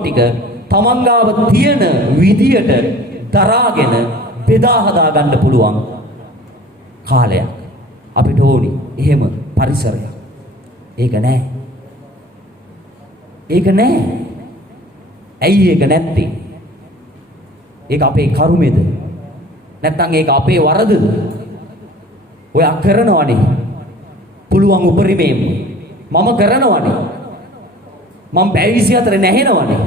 ටික තමන් ගාව තියෙන විදියට දරාගෙන බෙදා හදා ගන්න පුළුවන් කාලයක් අපිට ඕනි. එහෙම පරිසරයක්. ඒක නෑ. ඒක නෑ. ඇයි ඒක නැත්තේ? ඒක අපේ කර්මෙද? නැත්නම් ඒක අපේ වරදද? ඔයා කරනවනේ. පුළුවන් උපරිමයෙන් මම කරනවනේ. මම පැය 24 නැහෙනවනේ.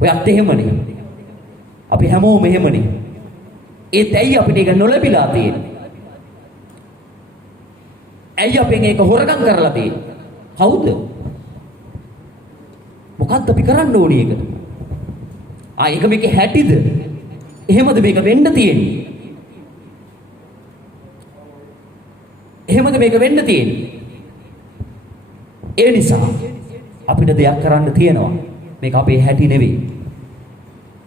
ඔයත් එහෙමනේ. අපි හැමෝම එහෙමනේ. ඒත් ඇයි අපිට ඒක නොලැබිලා තියෙන්නේ? ඇයි අපෙන් ඒක හොරගම් කරලා තියෙන්නේ? කවුද? මොකක්ද අපි කරන්න ඕනේ ඒකට? ඒක මේකේ හැටිද? එහෙමද මේක වෙන්න තියෙන්නේ? එහෙමද මේක වෙන්න තියෙන්නේ? ඒ නිසා අපිට දෙයක් කරන්න තියෙනවා. මේක අපේ හැටි නෙවෙයි.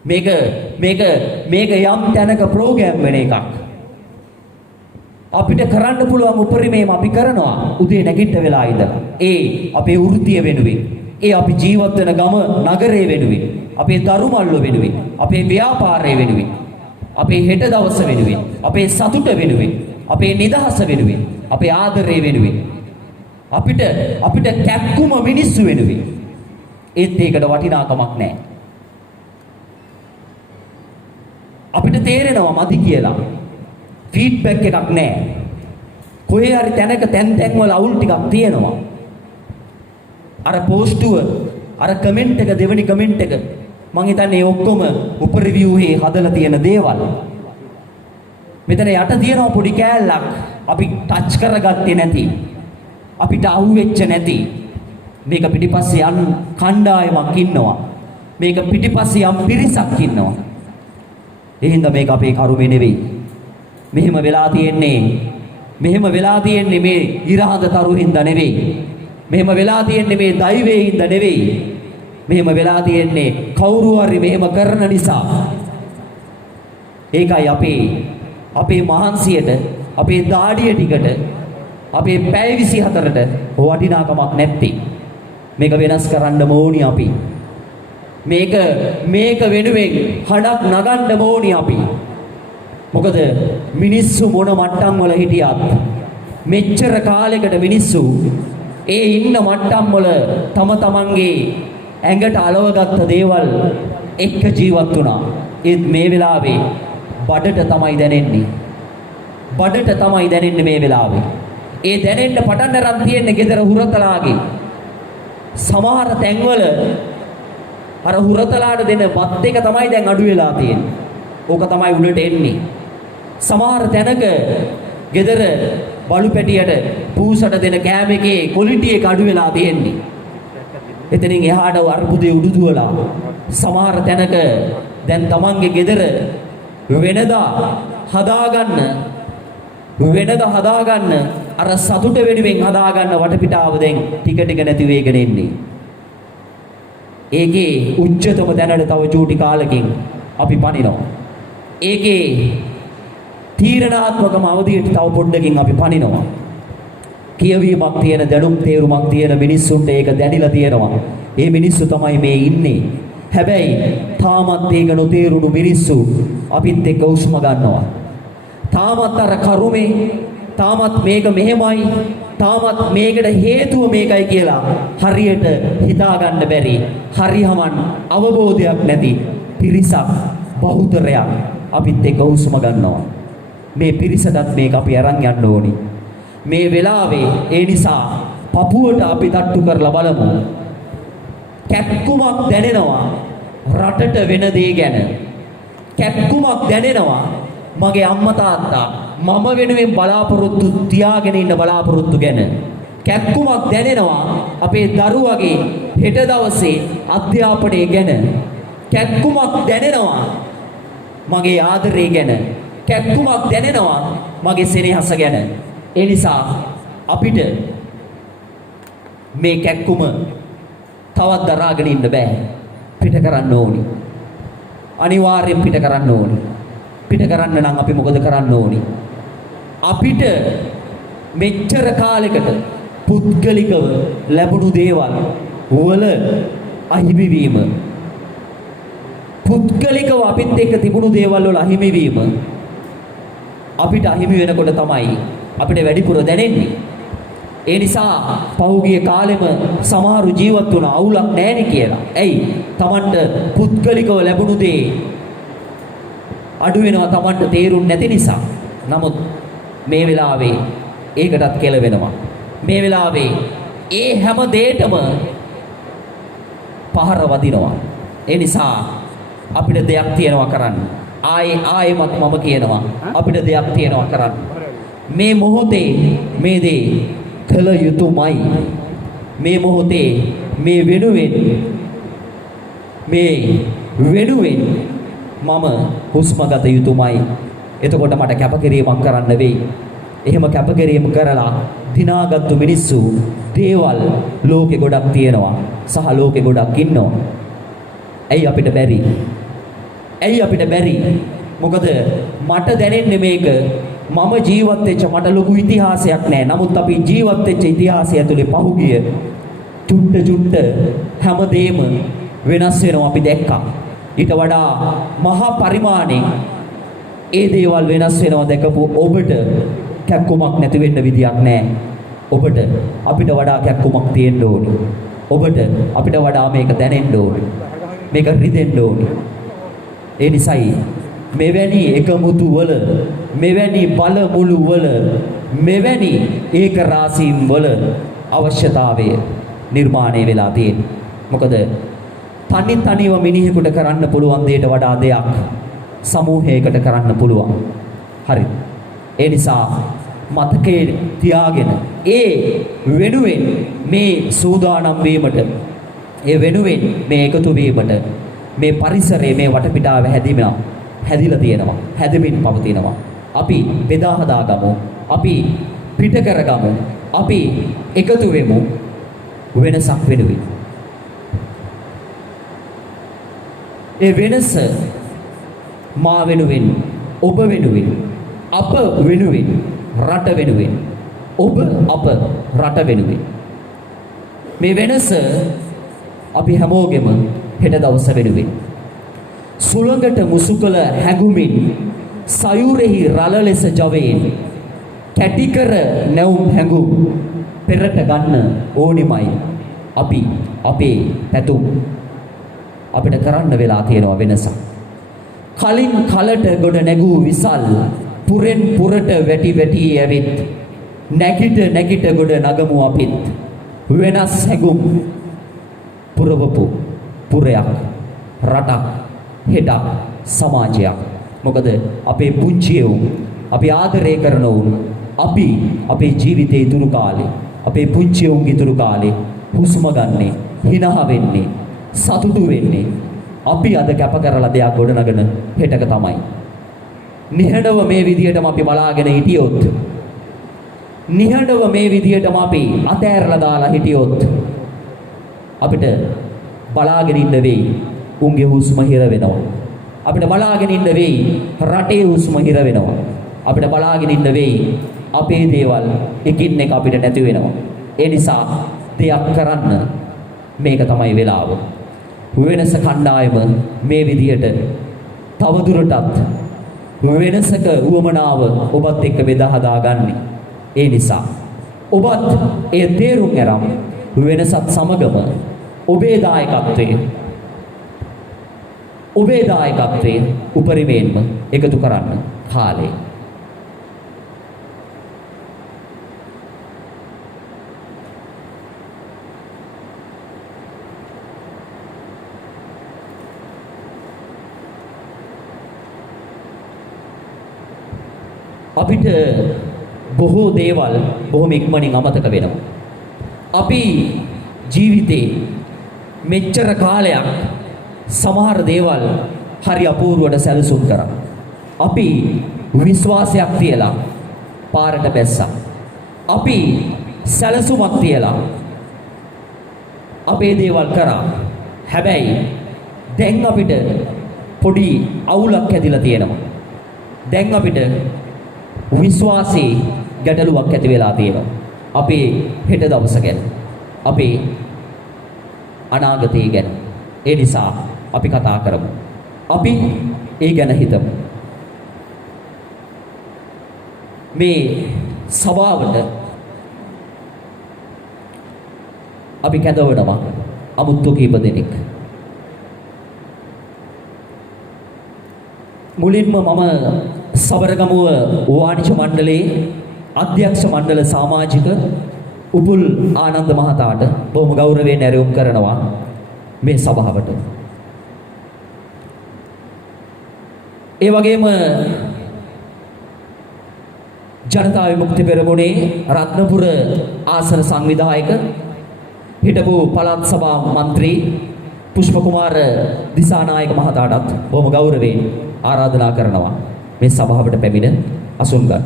මේක යම් තැනක ප්‍රෝග්‍රෑම් වෙන එකක්. අපිට කරන්න පුළුවන් උපරිමයෙන් අපි කරනවා උදේ නැගිට වෙලා ඉඳලා. අපේ වෘත්තිය වෙනුවෙන්, අපි ජීවත් වෙන ගම නගරය වෙනුවෙන්, අපේ දරුමල්ලෝ වෙනුවෙන්, අපේ ව්‍යාපාරය වෙනුවෙන්, අපේ හෙට දවස වෙනුවෙන්, අපේ සතුට වෙනුවෙන්, අපේ නිදහස වෙනුවෙන්, අපේ ආදරය වෙනුවෙන්, අපිට කැක්කුම මිනිස්සු වෙනුවෙන්. ඒත් ඒකට වටිනාකමක් නැහැ. අපිට තේරෙනවා මදි කියලා. ෆීඩ්බැක් එකක් නැහැ. කොහේ හරි තැනක තැන් වල අවුල් ටිකක් තියෙනවා. අර පෝස්ටුව, අර කමෙන්ට් එක, දෙවෙනි කමෙන්ට් එක මං හිතන්නේ ඔක්කොම උපරිවිව් එකේ හදලා තියෙන දේවල්. මෙතන යට තියෙනවා පොඩි කෑල්ලක් අපි ටච් කරගත්තේ නැති. අපිට අහුවෙච්ච නැති. මේක පිටිපස්සේ යන් කණ්ඩායමක් ඉන්නවා. මේක පිටිපස්සේ යම් පිරිසක් ඉන්නවා. ඒ හින්දා මේක අපේ කරුමේ නෙවෙයි. මෙහෙම වෙලා තියෙන්නේ මේ ඉරහඳ තරු හින්දා නෙවෙයි. මෙහෙම වෙලා තියෙන්නේ මේ දෛවයේ හින්දා නෙවෙයි. මෙහෙම වෙලා තියෙන්නේ කවුරු හරි මෙහෙම කරන නිසා. ඒකයි අපේ මහන්සියට, අපේ දාඩිය ටිකට, අපේ පැය 24ට වටිනාකමක් නැත්තේ. මේක වෙනස් කරන්න ඕනි අපි. මේක වෙනුවෙන් හඩක් නගන්න ඕනි අපි. මොකද මිනිස්සු මොන මට්ටම් වල හිටියත් මෙච්චර කාලයකට මිනිස්සු ඉන්න මට්ටම් වල තමන්ගේ ඇඟට අලවගත්ත දේවල් එක්ක ජීවත් වුණා. ඒත් මේ වෙලාවේ බඩට තමයි දැනෙන්නේ. මේ වෙලාවේ. ඒ දැනෙන්න පටන් ගන්න තියෙන්නේ gedara හුරතලාගේ. සමහර තැන්වල අර හුරතලාට දෙන බත් එක තමයි දැන් අඩු වෙලා තියෙන්නේ. ඕක තමයි උඩට එන්නේ. සමහර තැනක gedara බලු පැටියට පූසට දෙන කෑම එකේ ක්වොලිටි එක අඩු වෙලා තියෙන්නේ. එතනින් එහාට අර්බුදේ උඩු දුවලා සමහර තැනක දැන් තමන්ගේ gedara වෙනදා හදාගන්න අර සතුට වෙනුවෙන් හදාගන්න වටපිටාව දැන් ටික නැති වෙගෙන එන්නේ. ඒකේ උච්චතම තැනට තව චූටි කාලෙකින් අපි පනිනවා. ඒකේ තීරණාත්මකම අවධියට තව පොඩ්ඩකින් අපි පනිනවා. කියවීමක් තියෙන, දැනුම් තේරුමක් තියෙන මිනිස්සුන්ට ඒක දැනිලා තියෙනවා. ඒ මිනිස්සු තමයි මේ ඉන්නේ. හැබැයි තාමත් ඒක නොතේරුණු මිනිස්සු අපිත් එක්ක උස්ම ගන්නවා. තාමත් අර කරුමේ, තාමත් මේක මෙහෙමයි, තාමත් මේකට හේතුව මේකයි කියලා හරියට හිතා ගන්න බැරි, හරියමන් අවබෝධයක් නැති පිරිසක්, බහුතරයක් අපිත් එක්ක උස්ම ගන්නවා. මේ පිරිසටත් මේක අපි අරන් යන්න ඕනි. මේ වෙලාවේ ඒ නිසා පපුවට අපි තට්ටු කරලා බලමු. කැක්කුමක් දැනෙනවා රටට වෙන දේ ගැන. කැක්කුමක් දැනෙනවා මගේ අම්මා තාත්තා මම වෙනුවෙන් බලාපොරොත්තු තියාගෙන ඉන්න බලාපොරොත්තු ගැන. කැක්කුමක් දැනෙනවා අපේ දරුවගේ හෙට දවසේ අධ්‍යාපනය ගැන. කැක්කුමක් දැනෙනවා මගේ ආදරය ගැන. කැක්කුමක් දැනෙනවා මගේ සෙනෙහස ගැන. ඒ නිසා අපිට මේ කැක්කුම තවත් දරාගෙන ඉන්න බෑ. පිට කරන්න ඕනි. අනිවාර්යෙන් පිට කරන්න ඕනි. පිට කරන්න නම් අපි මොකද කරන්න ඕනි? අපිට මෙච්චර කාලයකට පුද්ගලිකව ලැබුණු දේවල් වල අහිමි වීම, පුද්ගලිකව අපිත් එක්ක තිබුණු දේවල් වල අහිමි වීම අපිට අහිමි වෙනකොට තමයි අපිට වැඩිපුර දැනෙන්නේ. ඒ නිසා පහුගිය කාලෙම සමහරු ජීවත් වුණ අවුලක් නැහෙනි කියලා. ඇයි? Tamanට පුද්ගලිකව ලැබුණු දේ අඩු වෙනවා Tamanට තේරුන්නේ නැති නිසා. නමුත් මේ වෙලාවේ ඒකටත් කෙලවෙනවා. මේ වෙලාවේ ඒ හැම දෙයකම පහර වදිනවා. ඒ නිසා අපිට දෙයක් තියෙනවා කරන්න. ආයෙමත් මම කියනවා අපිට දෙයක් තියෙනවා කරන්න. මේ මොහොතේ මේ දේ කළ යුතුමයි. මේ මොහොතේ මේ වෙනුවෙන් මම හුස්ම ගත යුතුමයි. එතකොට මට කැපකිරීමක් කරන්න වෙයි. එහෙම කැපකිරීම කරලා දිනාගත්තු මිනිස්සු දේවල් ලෝකේ ගොඩක් තියෙනවා. සහ ලෝකේ ගොඩක් ඉන්නවා. ඇයි අපිට බැරි? මොකද මට දැනෙන්නේ මේක මම ජීවත් වෙච්ච මට ලොකු ඉතිහාසයක් නැහැ. නමුත් අපි ජීවත් වෙච්ච ඉතිහාසය ඇතුලේ පහුගිය චුට්ට හැමදේම වෙනස් වෙනවා අපි දැක්කා. ඊට වඩා මහා පරිමාණයෙන් ඒ දේවල් වෙනස් වෙනවා දැකපු ඔබට කැක්කුමක් නැති වෙන්න විදියක් නැහැ. ඔබට අපිට වඩා කැක්කුමක් තියෙන්න ඕනේ. ඔබට අපිට වඩා මේක දැනෙන්න ඕනේ. මේක රිදෙන්න ඕනේ. ඒ නිසායි මෙවැනි එකමුතු වල මෙවැනි බල මුළු වල මෙවැනි ඒක රාශීම් වල අවශ්‍යතාවය නිර්මාණය වෙලා තියෙන්නේ. මොකද තනිව මිනිහෙකුට කරන්න පුළුවන් දෙයට වඩා දෙයක් සමූහයකට කරන්න පුළුවන්. හරි. ඒ නිසා මතකයේ තියාගෙන ඒ වෙනුවෙන් මේ සූදානම් වීමට ඒ වෙනුවෙන් මේ එකතු වීමට මේ පරිසරයේ මේ වටපිටාව හැදිලා තියෙනවා. හැදෙමින් පවතිනවා. අපි බෙදා හදාගමු. අපි පිට කරගමු. අපි එකතු වෙමු වෙනසක් වෙනුවෙන්. ඒ වෙනස මා වෙනුවෙන්, ඔබ වෙනුවෙන්, අප වෙනුවෙන්, රට වෙනුවෙන්, ඔබ අප රට වෙනුවෙන්. මේ වෙනස අපි හැමෝගෙම හෙට දවස වෙනුවෙන්. සුළඟට මුසුකල හැඟුමින් සයුරෙහි රළ ලෙස ජවයෙන් කැටිකර නැවුම් හැඟුම් පෙරට ගන්න ඕනිමයි. අපි අපේ පැතුම් අපිට කරන්න වෙලා තියෙනවා වෙනසක්. කලින් කලට ගොඩ නැගූ විසල් පුරෙන් පුරට වැටි ඇවිත් නැගිට ගොඩ නගමු අපිත් වෙනස් හැඟුම් පුරවපු පුරයක්, රටක්, හෙටක්, සමාජයක්. මොකද අපේ පුංචියෝ අපි ආදරය කරනවුන් අපි අපේ ජීවිතයේ ඉතුරු කාලේ අපේ පුංචියෝන්ගේ ඉතුරු කාලේ හුස්ම ගන්නේ, hina වෙන්නේ, සතුටු වෙන්නේ අපි අද කැප කරලා දෙයක් ගොඩනගන හෙටක තමයි. නිහඬව මේ විදියටම අපි බලාගෙන හිටියොත්, නිහඬව මේ විදියටම අපි අතෑරලා දාලා හිටියොත් අපිට බලාගෙන ඉන්න වෙයි උන්ගේ හුස්ම හිර වෙනවා. අපිට බලාගෙන ඉන්න වෙයි රටේ හුස්ම හිර වෙනවා. අපිට බලාගෙන ඉන්න වෙයි අපේ දේවල් එකින් එක අපිට නැති වෙනවා. ඒ නිසා දෙයක් කරන්න මේක තමයි වෙලාව. වෙනස කණ්ඩායම මේ විදියට තවදුරටත් වෙනසක උවමනාව ඔබත් එක්ක බෙදා හදාගන්නේ. ඒ නිසා ඔබත් ඒ තේරුම් ගන්න වෙනසත් සමගම ඔබේ දායකත්වයේ උපරිමයෙන්ම එකතු කරන්න කාලේ. අපිට බොහෝ දේවල් බොහොම ඉක්මනින් අමතක වෙනවා. අපි ජීවිතේ මෙච්චර කාලයක් සමහර දේවල් හරි අපූර්වට සැලසුම් කරා. අපි විශ්වාසයක් තියලා පාරට බැස්සා. අපි සැලසුමක් තියලා අපේ දේවල් කරා. හැබැයි දැන් අපිට පොඩි අවුලක් ඇතිලා තියෙනවා. දැන් අපිට විශ්වාසී ගැටලුවක් ඇති වෙලා තියෙනවා. අපේ හෙට දවස ගැන, අපේ අනාගතය ගැන. ඒ නිසා අපි කතා කරමු. අපි ඒ ගැන හිතමු. මේ සභාවට අපි කැඳවනවා අමුත්තු කීප දෙනෙක්. මුලින්ම මම සබරගමුව වාණිජ මණ්ඩලයේ අධ්‍යක්ෂ මණ්ඩල සමාජික උපුල් ආනන්ද මහතාට බොහොම ගෞරවයෙන් ඇරයුම් කරනවා මේ සභාවට. ඒ වගේම ජනතා විමුක්ති පෙරමුණේ රත්නපුර ආසන සංවිධායක හිටපු පළාත් සභා මන්ත්‍රී පුෂ්ප කුමාර දිසානායක මහතාටත් බොහොම ගෞරවයෙන් ආරාධනා කරනවා මේ සභාවට පැමිණ අසුන් ගන්න.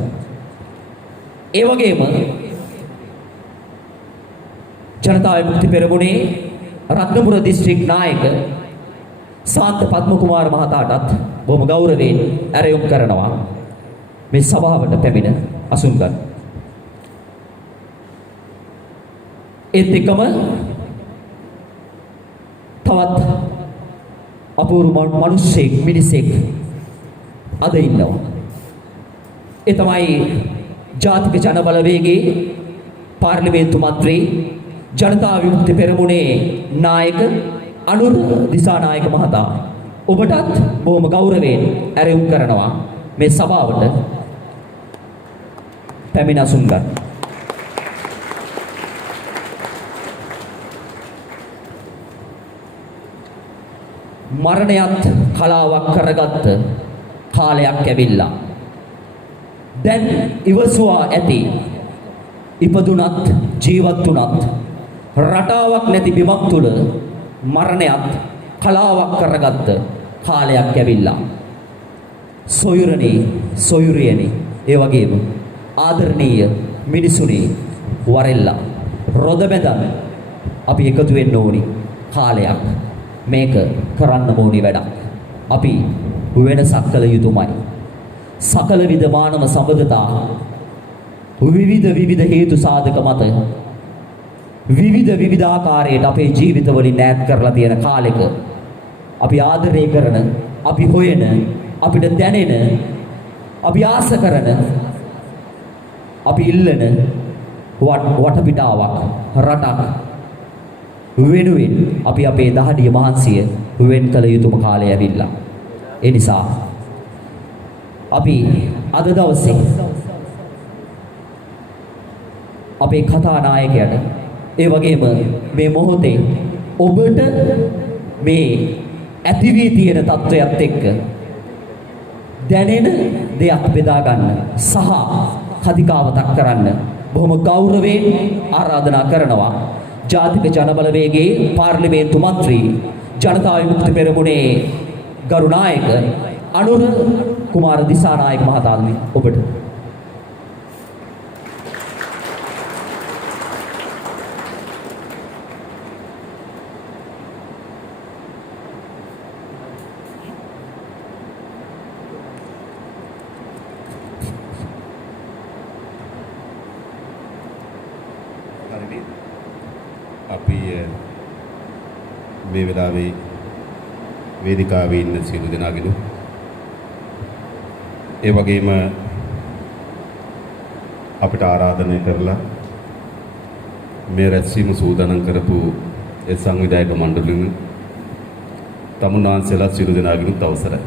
ඒ වගේම ජනතා විමුක්ති පෙරමුණේ රත්නපුර දිස්ත්‍රික් නායක සාන්ත පද්ම කුමාර මහතාටත් බොහොම ගෞරවයෙන් ඇරයුම් කරනවා මේ සභාවට පැමිණ අසුන් ගන්න. ඒත් එක්කම තවත් අපූර්ව මිනිසෙක් මිනිසෙක් අද ඉන්නවා. ඒ තමයි ජාතික ජනබලවේගයේ පාර්ලිමේන්තු මන්ත්‍රී ජනතා විමුක්ති පෙරමුණේ නායක අනුර දිසානායක මහතා. ඔබටත් බොහොම ගෞරවයෙන් ඇරයුම් කරනවා මේ සභාවට පැමිණ අසුන් ගන්න. මරණයත් කලාවක් කරගත්ත කාලයක් ඇවිල්ලා. දැන් ඉවසුවා ඇති ඉපදුනත් ජීවත් වුණත් රටාවක් නැති බිමක් තුල මරණයත් කලාවක් කරගත්ත කාලයක් ඇවිල්ලා. සොයුරනේ සොයුරියනේ ඒ වගේම ආදරණීය මිනිසුනේ වරෙල්ලා රොද බැඳන් අපි එකතු වෙන්න ඕනි කාලයක්. මේක කරන්න ඕනි වැඩක්. අපි වෙනසක් කළ යුතුමයි. සකල විද මානව සම්බන්ධතා විවිධ හේතු සාධක මත විවිධ ආකාරයට අපේ ජීවිතවලින් ඈත් කරලා තියෙන කාලෙක අපි ආදරය කරන, අපි හොයන, අපිට දැනෙන, අපි ආස කරන, අපි ඉල්ලන වටපිටාවක් රටක් වෙනුවෙන් අපි අපේ දහඩිය මහන්සිය වෙන් කළ යුතුම කාලය ඇවිල්ලා. ඒ නිසා අපි අද දවසේ අපේ කතානායකයට ඒ වගේම මේ මොහොතේ ඔබට මේ ඇති වී තියෙන තත්වයක් එක්ක දැනෙන දෙයක් බෙදා ගන්න සහ කතිකාවතක් කරන්න බොහොම ගෞරවයෙන් ආරාධනා කරනවා ජාතික ජනබලවේගයේ පාර්ලිමේන්තු මන්ත්‍රී ජනතා විමුක්ති පෙරමුණේ ගරු නායක අනුර කුමාර දිසානායක මහතාණනි ඔබට. අපි මේ වෙලාවේ වේදිකාවේ ඉන්න සියලු දෙනාගෙන ඒ වගේම අපිට ආරාධනය කරලා මේ රැස්වීම සූදානම් කරපු ඒ සංවිධායක මණ්ඩලෙන් තමුන්වහන්සේලා සියලු දෙනාගෙනුත් අවසරයි.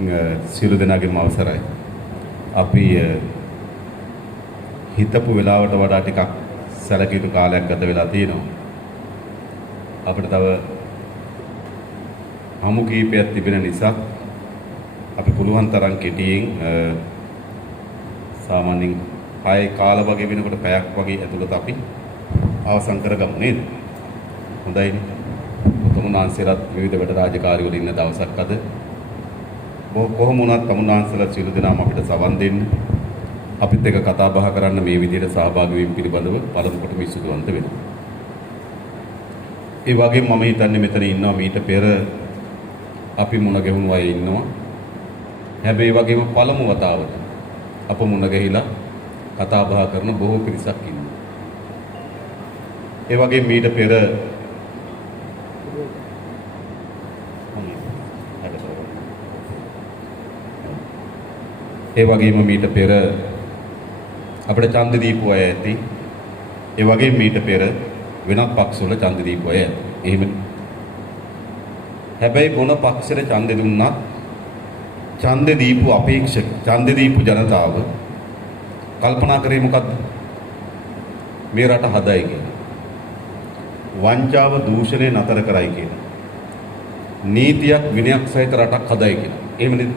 සියලු දෙනාගේම අවසරයි. අපි හිතපු වෙලාවට වඩා ටිකක් සැලකිය යුතු කාලයක් ගත වෙලා තියෙනවා. අපිට තව හමු කීපයක් තිබෙන නිසා අපි පුළුවන් තරම් කෙටියෙන් සාමාන්‍යයෙන් 6 කාල වගේ වෙනකොට පැයක් වගේ ඇතුළත අපි අවසන් කරගමු නේද? හොඳයිනේ. තමුන්නාන්සේලාත් විවිධ වැඩ රාජකාරි වල ඉන්න දවසක් අද. කොහොම වුණත් තමුන්නාන්සේලා සියලු දෙනාම අපිට සවන් දෙන්න. අපිත් එක්ක කතා බහ කරන්න මේ විදිහට සහභාගී වීම පිළිබඳව පළමු කොට විසුදුවන්ත වෙනවා. ඒ වගේම මම හිතන්නේ මෙතන ඉන්නවා මීට පෙර අපි මුණ ගැහුණු අය ඉන්නවා. හැබැයි වගේම පළමු වතාවට අප මුණ ගැහිලා කතා බහ කරන බොහෝ පිරිසක් ඉන්නවා. ඒ වගේම මීට පෙර ඒ වගේම මීට පෙර අපිට ඡන්ද දීපු අය ඇති. ඒ වගේම මීට පෙර වෙනත් පක්ෂවල ඡන්ද දීපු අය ඇති. එහෙම. හැබැයි මොන පක්ෂෙට ඡන්ද දුන්නත් ඡන්ද දීපු අපේක්ෂක ඡන්ද දීපු ජනතාව කල්පනා කරේ මොකද්ද? මේ රට හදයි කියලා. වංචාව දූෂණය නතර කරයි කියලා. නීතියක් විනයක් සහිත රටක් හදයි කියලා. එහෙම නේද?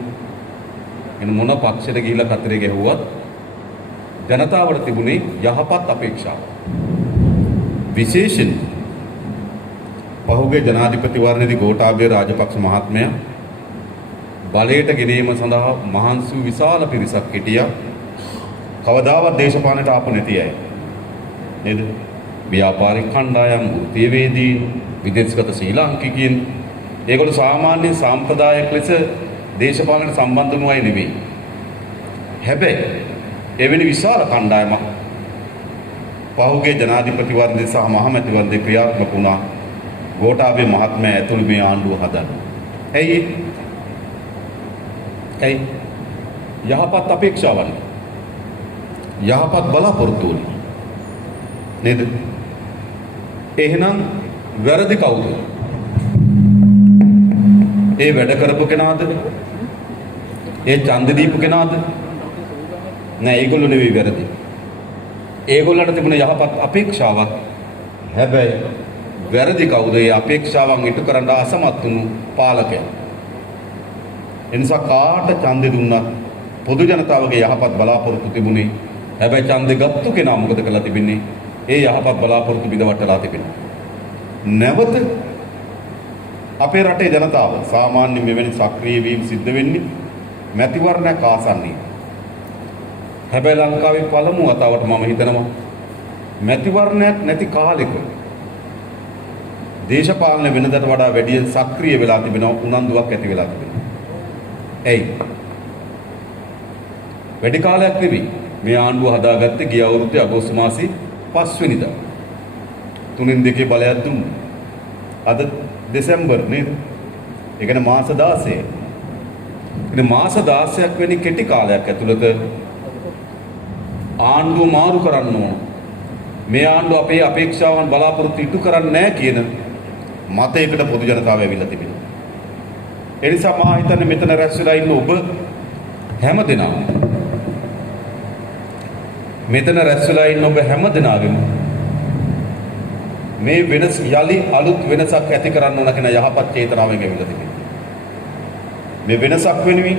එන මොන පක්ෂයට ගිහිලා කතරේ ගැහුවත් ජනතාවට තිබුණේ යහපත් අපේක්ෂාව. විශේෂයෙන් පහුගිය ජනාධිපතිවරණයේදී ගෝඨාභය රාජපක්ෂ මහත්මයා බලයට ගෙනීම සඳහා මහන්සි වූ විශාල පිරිසක් හිටියා. කවදාවත් දේශපාලනයට ආපු නැති අය. නේද? ව්‍යාපාරික කණ්ඩායම්, වෘත්තීයවේදීන්, විදේශගත ශ්‍රී ලාංකිකයන් ඒගොල්ලෝ සාමාන්‍ය සාම්ප්‍රදායික ලෙස දේශපාලනයට සම්බන්ධ වුණු අය නෙවෙයි. හැබැයි එවැනි විශාල කණ්ඩායමක් පහුගිය ජනාධිපතිවරණයේ සහ මහමැතිවරණයේ ක්‍රියාත්මක වුණා. ගෝඨාභය මහත්මයා ඇතුළු මේ ආණ්ඩුව හදන්න. ඇයි? යහපත් අපේක්ෂාවන්. යහපත් බලාපොරොත්තු වලින්. නේද? එහෙනම් වැරදි කවුද? ඒ වැඩ කරපු කෙනාද? ඒ ඡන්ද දීපු කෙනාද? නෑ, ඒගොල්ලෝ නෙවෙයි වැරදි. ඒගොල්ලන්ට තිබුණ යහපත් අපේක්ෂාවක්. හැබැයි වැරදි කවුද? ඒ අපේක්ෂාවන් ඉටු කරන්න අසමත් වුණු පාලකයන්. එනිසා කාට ඡන්දෙ දුන්නත් පොදු ජනතාවගේ යහපත් බලාපොරොත්තු තිබුණේ. හැබැයි ඡන්දෙ ගත්තු කෙනා මොකද කළා තිබෙන්නේ? ඒ යහපත් බලාපොරොත්තු බිඳවටලා තිබෙනවා. නැවත අපේ රටේ ජනතාව සාමාන්‍ය මෙවැනි සක්‍රීය වීම සිද්ධ වෙන්නේ මැතිවරණයක් ආසන්නයේ. හැබැයි ලංකාවේ පළමු වතාවට මම හිතනවා මැතිවරණයක් නැති කාලෙක දේශපාලන වෙනදට වඩා වැඩි සක්‍රීය වෙලා තිබෙනවා, උනන්දුවක් ඇති වෙලා තිබෙනවා. ඇයි? වැඩි කාලයක් නෙවෙයි මේ ආණ්ඩුව හදාගත්තේ ගිය අවුරුද්දේ අගෝස්තු මාසයේ 5 වෙනිදා. 3-2 බලයක් දුන්නා. අද දෙසැම්බර් නේද? ඒ කියන්නේ මාස 16. ඉතින් මාස 16ක් වෙනි කෙටි කාලයක් ඇතුළත ආණ්ඩුව මාරු කරන්න ඕන. මේ ආණ්ඩුව අපේ අපේක්ෂාවන් බලාපොරොත්තු ඉටු කරන්නේ නැහැ කියන මතයකට පොදු ජනතාව ඇවිල්ලා තිබෙනවා. ඒ නිසා මා හිතන්නේ මෙතන රැස් වෙලා ඉන්න ඔබ හැමදෙනාම හැමදෙනාගේම මේ වෙනස යලි අලුත් වෙනසක් ඇති කරන්න ඕන කියන යහපත් චේතනාවෙන් ඇවිල්ලා තිබෙනවා. මේ වෙනසක් වෙනුවෙන්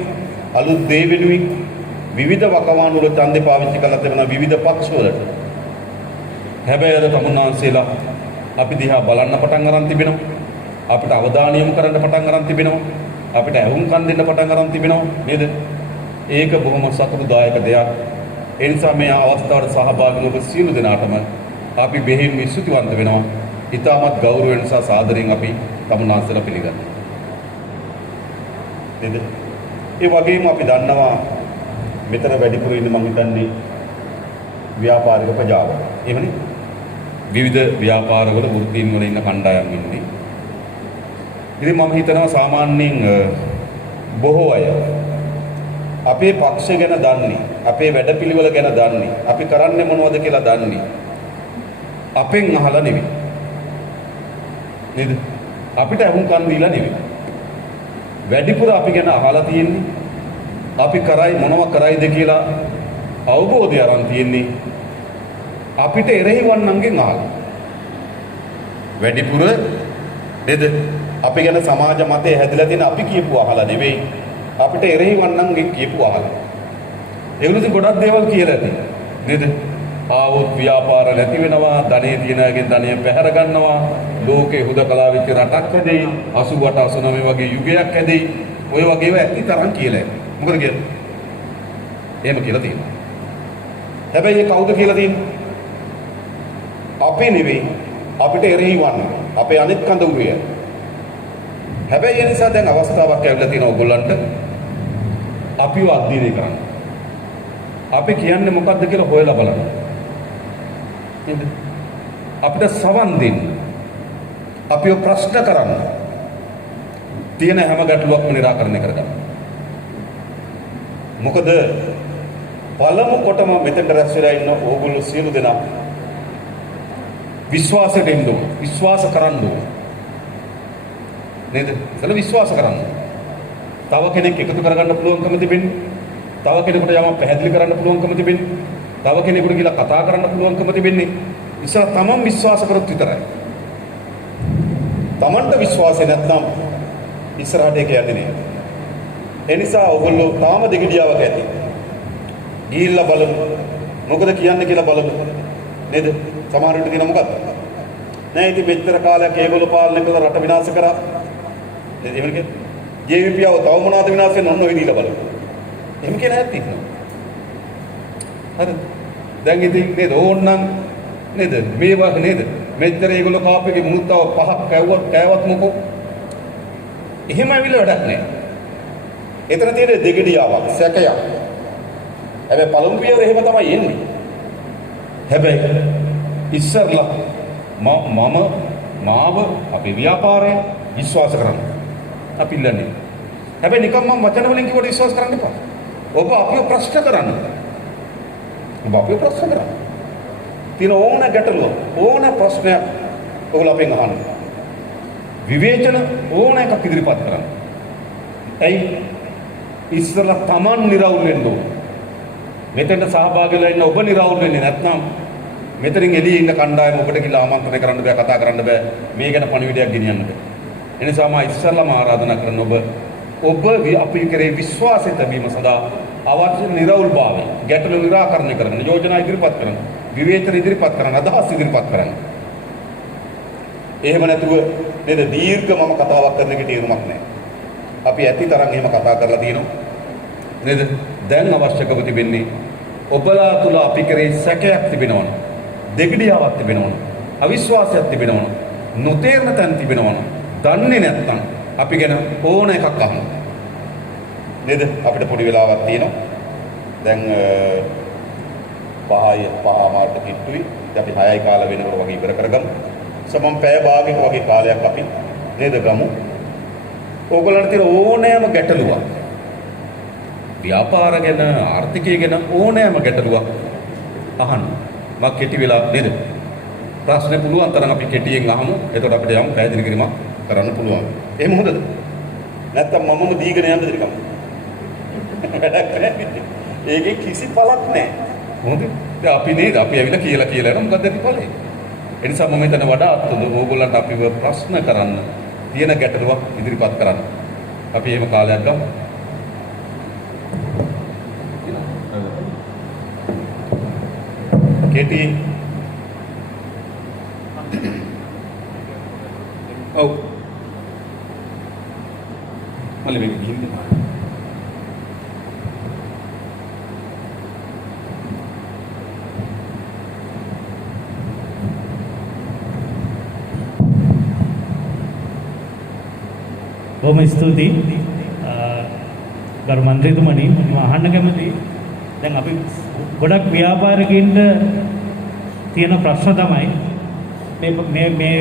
අලුත් දේ වෙනුවෙන් විවිධ වකවාණු වල ඡන්දේ පාවිච්චි කරලා තිබෙන විවිධ පක්ෂ වලට. හැබැයි අද තමුන්නාන්සේලා අපි දිහා බලන්න පටන් අරන් තිබෙනවා. අපිට අවධානය යොමු කරන්න පටන් අරන් තිබෙනවා. අපිට ඇහුම්කන් දෙන්න පටන් අරන් තිබෙනවා නේද? ඒක බොහොම සතුටුදායක දෙයක්. ඒ නිසා මේ අවස්ථාවට සහභාගී වූ සියලු දෙනාටම අපි බෙහෙවින් ස්තුතිවන්ත වෙනවා. ඉතාමත් ගෞරවයෙන් සහ සාදරයෙන් අපි තමුන්නාන්සේලා පිළිගන්නවා. නේද? ඒ වගේම අපි දන්නවා මෙතන වැඩිපුර ඉන්න මම හිතන්නේ ව්‍යාපාරික ප්‍රජාව. එහෙමනේ. විවිධ ව්‍යාපාරවල වෘත්තීන් වල ඉන්න කණ්ඩායම් ඉන්නේ. ඉතින් මම හිතනවා සාමාන්‍යයෙන් බොහෝ අය අපේ පක්ෂ ගැන දන්නේ, අපේ වැඩපිළිවෙල ගැන දන්නේ, අපි කරන්නේ මොනවද කියලා දන්නේ අපෙන් අහලා නෙවෙයි. නේද? අපිට අහුම්කන් දීලා නෙවෙයි. වැඩිපුර අපි ගැන අහලා තියෙන්නේ අපි කරයි මොනවා කරයිද කියලා අවබෝධය අරන් තියෙන්නේ අපිට එරෙහි වන්නන්ගෙන් අහලා. වැඩිපුර නේද? අපි ගැන සමාජ මතය හැදලා තියෙන අපි කියපු අහලා නෙවෙයි අපිට එරෙහි වන්නන්ගෙන් කියපු අහලා. ඒගොල්ලෝ ගොඩක් දේවල් කියලා ඇති නේද? ආවොත් ව්‍යාපාර නැති වෙනවා, ධනෙ තියන අයගෙන් ධනය පැහැර ගන්නවා, ලෝකේ හුදකලා වෙච්ච රටක් හැදෙයි, 88 89 වගේ යුගයක් හැදෙයි. ඔය වගේ ඒවා ඇති තරම් කියලා ඇති. මොකද කියන්නේ? එහෙම කියලා තියෙනවා. හැබැයි ඒ කවුද කියලා තියෙන්නේ? අපේ නෙවෙයි අපිට එරෙහි වන්නේ. අපේ අනිත් කඳ උරුය. හැබැයි ඒ නිසා දැන් අවස්ථාවක් ලැබිලා තියෙනවා ඔයගොල්ලන්ට අපිව අධීනය කරන්න. අපි කියන්නේ මොකද්ද කියලා හොයලා බලන්න. නේද? අපිට සවන් දෙන්න. අපිව ප්‍රශ්න කරන්න. තියෙන හැම ගැටලුවක්ම निराකරණය කරගන්න. මොකද පළමු කොටම මෙතෙන්ට රැස් වෙලා ඉන්න ඕගොල්ලෝ සියලු දෙනා විශ්වාසයෙන් ඉන්න ඕන. විශ්වාස කරන්න ඕන. නේද? ඉතල විශ්වාස කරන්න. තව කෙනෙක් එකතු කරගන්න පුළුවන්කම තිබෙන්නේ. තව කෙනෙකුට යමක් පැහැදිලි කරන්න පුළුවන්කම තිබෙන්නේ. තව කෙනෙකුට කියලා කතා කරන්න පුළුවන්කම තිබෙන්නේ. ඉස්සර තමන් විශ්වාස කරොත් විතරයි. තමන්ට විශ්වාසය නැත්නම් ඉස්සරහට ඒක යන්නේ නෑ. ඒ නිසා ඔයගොල්ලෝ තාම දෙගිඩියාවක් ඇති. ගිහිල්ලා බලමු. මොකද කියන්නේ කියලා බලමු. නේද? සමහරවිට කියන මොකද්ද? නෑ ඉතින් මෙච්චර කාලයක් ඒගොල්ලෝ පාලනය කරලා රට විනාශ කරා. නේද? එහෙම කියන්නේ ජීවිපියව තව මොනවද විනාශ වෙන්නේ ඔන්න ඔය දීලා බලමු. එහෙම කියන ඇත්ත ඉන්නවා. හරිද? දැන් ඉතින් නේද ඕන්නම් නේද මේවා නේද මෙච්චර ඒගොල්ලෝ කාපේගේ මුත්තව පහක් කෑවත් මොකෝ එහෙම ඇවිල්ලා වැඩක් නෑ. එතන තියෙන දෙගිඩියාවක් සැකයක්. හැබැයි පළමු පියවර එහෙම තමයි එන්නේ. හැබැයි ඉස්සරලා මාව අපේ ව්‍යාපාරය විශ්වාස කරන්න. අපි ඉල්ලන්නේ. හැබැයි නිකම් මම වචන වලින් කිව්වට විශ්වාස කරන්න එපා. ඔබ අපිව ප්‍රශ්න කරන්න. ඔබ අපිව ප්‍රශ්න කරන්න. තියෙන ඕන ගැටලුව ඕන ප්‍රශ්නයක් ඔයගොල්ලෝ අපෙන් අහන්න. විවේචන ඕන එකක් ඉදිරිපත් කරන්න. ඇයි? ඉස්සරලා Taman නිරවුල් වෙන්න ඕන. මෙතෙන්ට සහභාගී වෙලා ඉන්න ඔබ නිරවුල් වෙන්නේ නැත්නම් මෙතනින් එළියේ ඉන්න කණ්ඩායම ඔබට කියලා ආමන්ත්‍රණය කරන්න බෑ, කතා කරන්න බෑ. මේ ගැන පණිවිඩයක් ගෙනියන්න බෑ. ඒ නිසා මම ඉස්සරලාම ආරාධනා කරන ඔබ අපි කරේ විශ්වාසය තැබීම සඳහා අවශ්‍ය නිරවුල්භාවය, ගැටලු निराකරණය කරන්න, යෝජනා ඉදිරිපත් කරන්න, විවේචන ඉදිරිපත් කරන්න, අදහස් ඉදිරිපත් කරන්න. එහෙම නැතුව නේද දීර්ඝ මම කතාවක් කරන එකේ තේරුමක් නැහැ. අපි ඇති තරම් එහෙම කතා කරලා තියෙනවා. නේද? දැන් අවශ්‍යකම තිබෙන්නේ ඔබලා තුල අපි කරේ සැකයක් තිබෙනවනේ. දෙගිඩියාවක් තිබෙනවනේ. අවිශ්වාසයක් තිබෙනවනේ. නොතේරෙන තැන් තිබෙනවනේ. දන්නේ නැත්නම් අපි ගැන ඕන එකක් අහන්න. නේද? අපිට පොඩි වෙලාවක් තියෙනවා. දැන් 5:00 කිට්ටුයි. අපි 6:00 කාල වෙනකොට වගේ ඉවර කරගමු. සමම් පැය භාගයක වගේ කාලයක් අපි නේද ගමු. ඕගොල්ලන්ට තියෙන ඕනෑම ගැටලුවක් ව්‍යාපාර ගැන ආර්ථිකය ගැන ඕනෑම ගැටලුවක් අහන්න. මම කෙටි වෙලා නේද? ප්‍රශ්න පුළුවන් තරම් අපි කෙටියෙන් අහමු. එතකොට අපිට යම් පැහැදිලි කිරීමක් කරන්න පුළුවන්. එහෙම හොඳද? නැත්තම් මමම දීගෙන යන්නද නිකම්? වැඩක් නැහැ. ඒකේ කිසි පළක් නැහැ. හොඳද? දැන් අපි නේද අපි ඇවිල්ලා කියලා යනවා මොකද්ද ඇති ඵලෙ? ඒ නිසා මම හිතන වඩාත් ඕගොල්ලන්ට අපිව ප්‍රශ්න කරන්න තියෙන ගැටලුවක් ඉදිරිපත් කරන්න. අපි එහෙම කාලයක් ගමු. කෙටි ඔව් මල්ලි මේක ගිහින් බොහොම ස්තුතියි ගරු මන්ත්‍රීතුමනි මම අහන්න කැමතියි දැන් අපි ගොඩක් ව්‍යාපාරිකයින්ට තියෙන ප්‍රශ්න තමයි මේ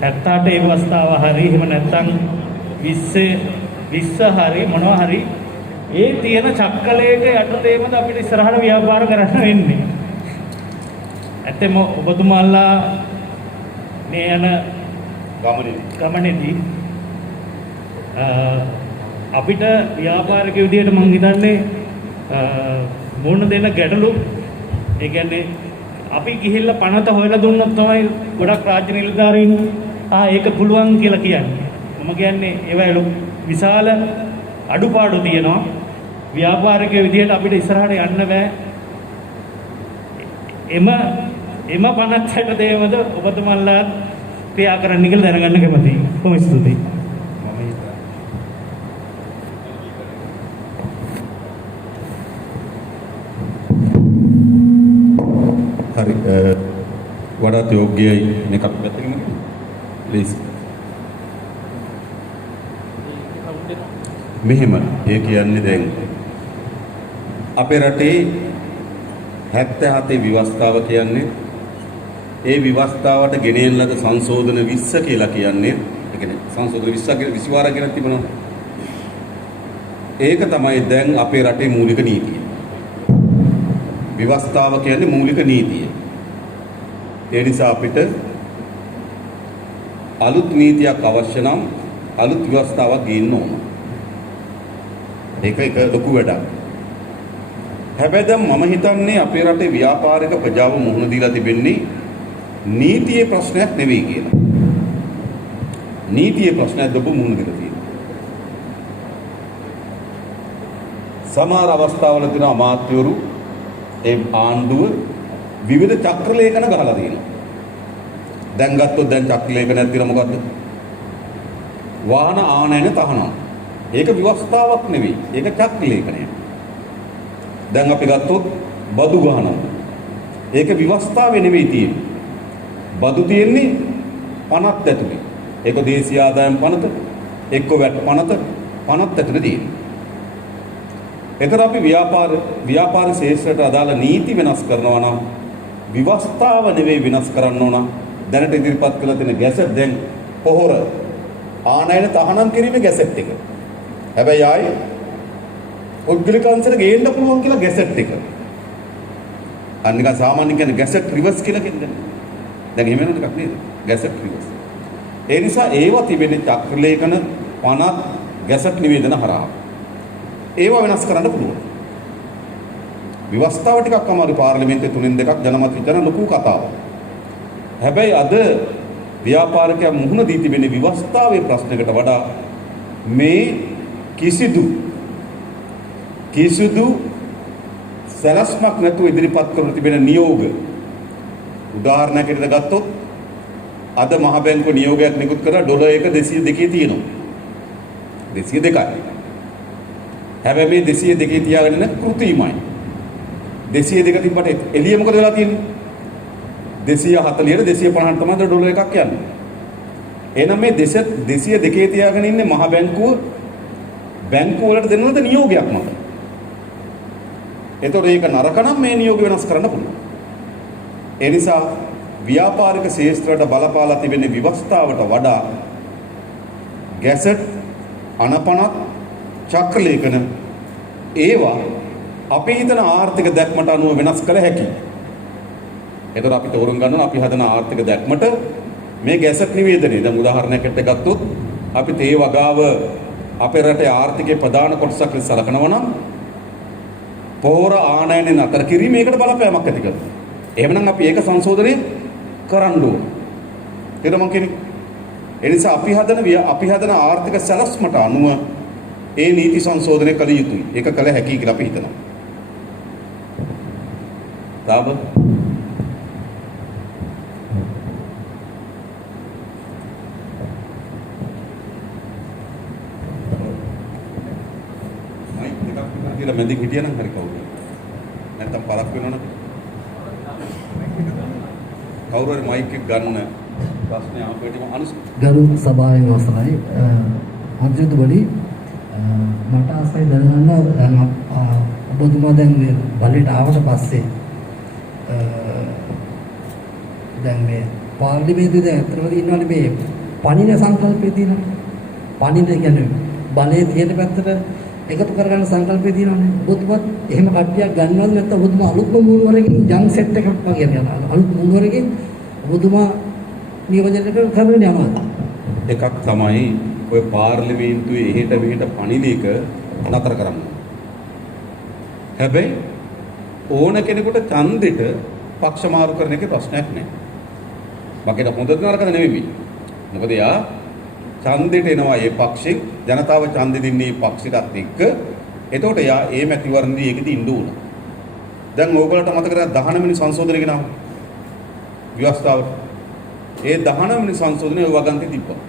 78 ඒ අවස්ථාව හරි එහෙම නැත්නම් 20 හරි මොනවා හරි ඒ තියෙන චක්කලයක යටතේමද අපිට ඉස්සරහට ව්‍යාපාර කරන්න වෙන්නේ. ඇත්තම ඔබතුමාලා මේ යන ගමනේදී අපිට ව්‍යාපාරික විදියට මම හිතන්නේ මුණ දෙන ගැටලු ඒ කියන්නේ අපි ගිහිල්ලා පනත හොයලා දුන්නොත් තමයි ගොඩක් රාජ්‍ය නිලධාරීන් ඒක පුළුවන් කියලා කියන්නේ. මම කියන්නේ ඒවයි විශාල අඩුපාඩු තියෙනවා. ව්‍යාපාරික විදියට අපිට ඉස්සරහට යන්න බෑ. එම පනත්යට දේවද ඔබතුමන්ලා ක්‍රියා කරන්න කියලා දැනගන්න කැමතියි. කොහොම ස්තුතියි. හරි වඩාත් යෝග්‍යයි මේක අපි පැත්තකින් ප්ලීස් මෙහෙම ඒ කියන්නේ දැන් අපේ රටේ 77 විවස්ථාව කියන්නේ ඒ විවස්ථාවට ගෙනෙන ලද සංශෝධන 20 කියලා කියන්නේ ඒ කියන්නේ සංශෝධන 20 වාරයක් ගෙනත් තිබුණා. ඒක තමයි දැන් අපේ රටේ මූලික නීතිය. විවස්ථාව කියන්නේ මූලික නීතිය. ඒ නිසා අපිට අලුත් නීතියක් අවශ්‍ය නම් අලුත් විවස්ථාවක් ගේන්න ඕන. ඒක ලොකු වැඩක්. හැබැයි දැන් මම හිතන්නේ අපේ රටේ ව්‍යාපාරික ප්‍රජාව මුහුණ දීලා තිබෙන්නේ නීතියේ ප්‍රශ්නයක් නෙවෙයි කියලා. නීතියේ ප්‍රශ්නයක් දබු මුහුණ දීලා තියෙනවා. සමහර අවස්ථාවල තියෙන අමාත්‍යවරු ඒ ආණ්ඩුව විවිධ චක්‍ර ලේඛන ගහලා තියෙනවා. දැන් ගත්තොත් දැන් චක්‍ර ලේඛනයක් තියෙන මොකද්ද? වාහන ආනයන තහනම්. ඒක විවස්ථාවක් නෙවෙයි. ඒක චක්‍ර ලේඛනයක්. දැන් අපි ගත්තොත් බදු ගහනවා. ඒක විවස්ථාවේ නෙවෙයි තියෙන්නේ. බදු තියෙන්නේ පනත් ඇතුලේ. ඒක දේශීය ආදායම් පනත, එක්ක වැට් පනත ඇතුලේ තියෙන්නේ. එතන අපි ව්‍යාපාර ශේෂ්ත්‍රයට අදාළ නීති වෙනස් කරනවා නම් විවස්ථාව නෙවෙයි වෙනස් කරන්න ඕන. දැනට ඉදිරිපත් කළ තියෙන ගැසට් දැන් පොහොර ආනයන තහනම් කිරීමේ ගැසට් එක. හැබැයි ආයේ පුද්ගලික අංශයට ගේන්න පුළුවන් කියලා ගැසට් එක. අනික සාමාන්‍ය කියන්නේ ගැසට් රිවර්ස් කියලා කියන්නේ. දැන් එහෙම වෙන එකක් නේද? Gazette reverse. ඒ නිසා ඒවා තිබෙන්නේ චක්‍ර ලේඛන 50 ගැසට් නිවේදන හරහා. ඒවා වෙනස් කරන්න පුළුවන්. විවස්ථාව ටිකක් අමාරු පාර්ලිමේන්තුවේ 3න් 2ක් ජනමත විචාරණ ලොකු කතාවක්. හැබැයි අද ව්‍යාපාරිකයා මුහුණ දී තිබෙන විවස්ථාවේ ප්‍රශ්නයකට වඩා මේ කිසිදු සැලැස්මක් නැතුව ඉදිරිපත් කරන තිබෙන නියෝග උදාහරණයකට ගත්තොත් අද මහ බැංකුව නියෝගයක් නිකුත් කරලා ඩොලර් එක 202 තියෙනවා. 202යි. හැබැයි මේ 202 තියාගෙන ඉන්න කෘතිමයි. 202 තිබ්බට එළිය මොකද වෙලා තියෙන්නේ? 240ට 250ට තමයි ඩොලර් එකක් යන්නේ. එහෙනම් මේ 202 තියාගෙන ඉන්නේ මහ බැංකුව වලට දෙන ලද නියෝගයක් මත. එතකොට ඒක නරක නම් මේ නියෝගය වෙනස් කරන්න පුළුවන්. ඒ නිසා ව්‍යාපාරික ශේෂ්ත්‍රයට බලපාලා තිබෙන විවස්ථාවට වඩා ගැසට් අනපනත් චක්‍ර ලේඛන ඒවා අපේ හිතන ආර්ථික දැක්මට අනුව වෙනස් කළ හැකියි. එතකොට අපි තෝරන් ගන්නවා අපි හදන ආර්ථික දැක්මට මේ ගැසට් නිවේදනය දැන් උදාහරණයකට ගත්තොත් අපි තේ වගාව අපේ රටේ ආර්ථිකයේ ප්‍රධාන කොටසක් ලෙස සලකනවා නම් පොහොර ආනයනෙන් අතර කිරීම ඒකට බලපෑමක් ඇති කරනවා. එහෙමනම් අපි ඒක සංශෝධනය කරන්න ඕන. ඒක මම කියන්නේ. ඒ නිසා අපි හදන ආර්ථික සැලැස්මට අනුව ඒ නීති සංශෝධනය කළ යුතුයි. ඒක කළ හැකියි කියලා අපි හිතනවා. තාම මයික් එකක් කියලා මැදින් හිටියනම් හරි කවුරු. නැත්තම් පරක් වෙනවනම් කවුරු හරි මයික් එක ගන්න ප්‍රශ්නේ ආපෙටම අනුස් ගරු සභාවේ අවසරයි අර්ජුනතුමනි මට ආසයි දැනගන්න ඔබතුමා දැන් මේ බලයට ආවට පස්සේ දැන් මේ පාර්ලිමේන්තුවේ දැන් අතරම ඉන්නවනේ මේ පණින සංකල්පය තියෙනවා. පණින කියන්නේ බලයේ තියෙන පැත්තට එකතු කරගන්න සංකල්පය තියෙනවානේ. ඔබතුමාත් එහෙම කට්ටියක් ගන්නවද නැත්නම් ඔබතුමා අලුත්ම මූලවරකින් ජං සෙට් එකක් වගේ යනවා. අලුත් මූලවරකින් ඔබතුමා නියෝජනය කරගෙන යනවාද? එකක් තමයි ඔය පාර්ලිමේන්තුවේ එහෙට මෙහෙට පණින එක නතර කරන්න. හැබැයි ඕන කෙනෙකුට ඡන්දෙට පක්ෂ මාරු කරන එකේ ප්‍රශ්නයක් නැහැ. මගේ හොඳද නරකද නෙමෙයි. මොකද යා ඡන්දෙට එනවා ඒ පක්ෂෙන් ජනතාව ඡන්දෙ දෙන්නේ පක්ෂයටත් එක්ක. එතකොට යා ඒ මැතිවරණදී ඒකෙදි ඉන්න ඕන. දැන් ඕගොල්ලන්ට මතකද 19 වෙනි සංශෝධනය ගෙනාව ව්‍යවස්ථාවට. ඒ 19 වෙනි සංශෝධනයේ ඔය වගන්ති තිබ්බා.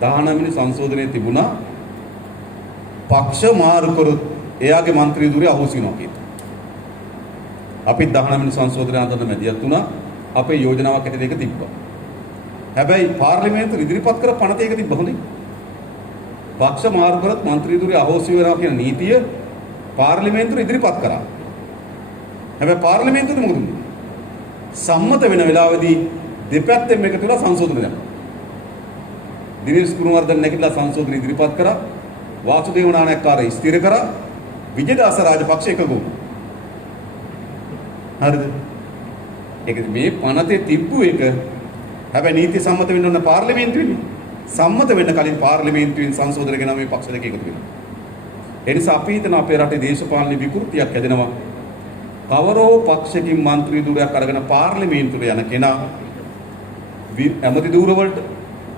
19 වෙනි සංශෝධනයේ තිබුණා පක්ෂ මාරු කරොත් එයාගේ മന്ത്രി ධුරය අහෝසි වෙනවා කියලා. අපි 19 වෙනි සංශෝධනය අතර මැදිහත් වුණා. අපේ යෝජනාවක් ඇටි දෙක තිබ්බා. හැබැයි පාර්ලිමේන්තුව ඉදිරිපත් කර පනත ඒක තිබ්බ හොඳයි. පක්ෂ මාරු කරොත් മന്ത്രി ධුරය අහෝසි වෙනවා කියන නීතිය පාර්ලිමේන්තුව ඉදිරිපත් කරා. හැබැයි පාර්ලිමේන්තුවේ මොකද වුනේ? සම්මත වෙන වෙලාවේදී දෙපැත්තෙන් එකතු වෙලා සංශෝධන දැම්මා. දිනේෂ් ගුණවර්ධන නැගිටලා සංශෝධන ඉදිරිපත් කරා. වාසුදේව නානායක්කාර ස්ථිර කරා. විජේදාස රාජපක්ෂ එකග වුණා. හරිද? ඒක මේ පනතේ තිබ්බු එක හැබැයි නීති සම්මත වෙන්න ඕන පාර්ලිමේන්තුවේ. සම්මත වෙන්න කලින් පාර්ලිමේන්තුවෙන් සංශෝධන ගෙනාව මේ පක්ෂ දෙක එකතු වෙනවා. ඒ නිසා අපි හිතන අපේ රටේ දේශපාලන විකෘතියක් හැදෙනවා. කවරෝ පක්ෂකින් മന്ത്രി ධුරයක් අරගෙන පාර්ලිමේන්තුවට යන කෙනා ඇමති ධුර වලට,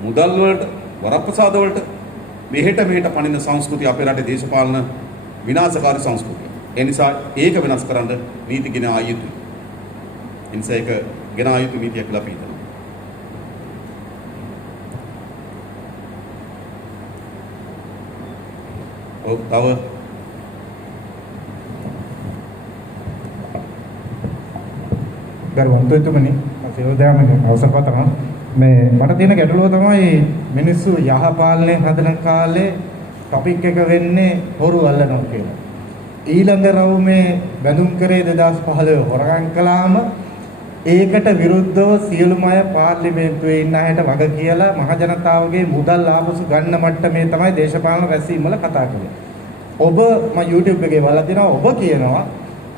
මුදල් වලට, වරප්‍රසාද වලට මෙහෙට පනින සංස්කෘතිය අපේ රටේ දේශපාලන විනාශකාරී සංස්කෘතිය. ඒ නිසා ඒක වෙනස් කරන්න නීති ගෙන ආයුතුයි. ඒ නිසා ඒක ගෙන ආයුතු නීතියක් කියලා අපි හිතනවා. තව ගරුවන්තතුමනි සේවදාමනේ අවසර පතනවා මේ මට තියෙන ගැටලුව තමයි මිනිස්සු යහපාලනය හදන කාලේ ටොපික් එක වෙන්නේ හොරු අල්ලනවා කියලා. ඊළඟ රවුමේ බැඳුම් කරේ 2015 හොරගම් කළාම ඒකට විරුද්ධව සියලුම අය පාර්ලිමේන්තුවේ ඉන්න අයට වග කියලා මහ ජනතාවගේ මුදල් ආපසු ගන්න මට්ටමේ තමයි දේශපාලන රැස්වීම වල කතා කරන්නේ. ඔබ මම YouTube එකේ බලලා තිනවා ඔබ කියනවා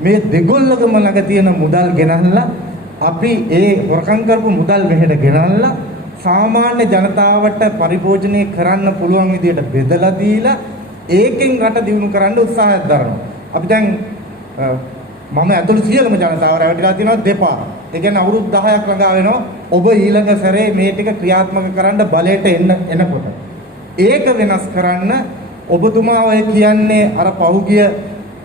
මේ දෙගොල්ලගම ළඟ තියෙන මුදල් ගෙනල්ලා අපි ඒ හොරකම් කරපු මුදල් මෙහෙට ගෙනල්ලා සාමාන්‍ය ජනතාවට පරිභෝජනය කරන්න පුළුවන් විදියට බෙදලා දීලා ඒකෙන් රට දියුණු කරන්න උත්සාහයක් දරනවා. අපි දැන් මම ඇතුළු සියලුම ජනතාව රැවටිලා තියෙනවා දෙපා. ඒ කියන්නේ අවුරුදු 10ක් ළඟා වෙනවා. ඔබ ඊළඟ සැරේ මේ ටික ක්‍රියාත්මක කරන්න බලයට එනකොට ඒක වෙනස් කරන්න ඔබතුමා ඔය කියන්නේ අර පහුගිය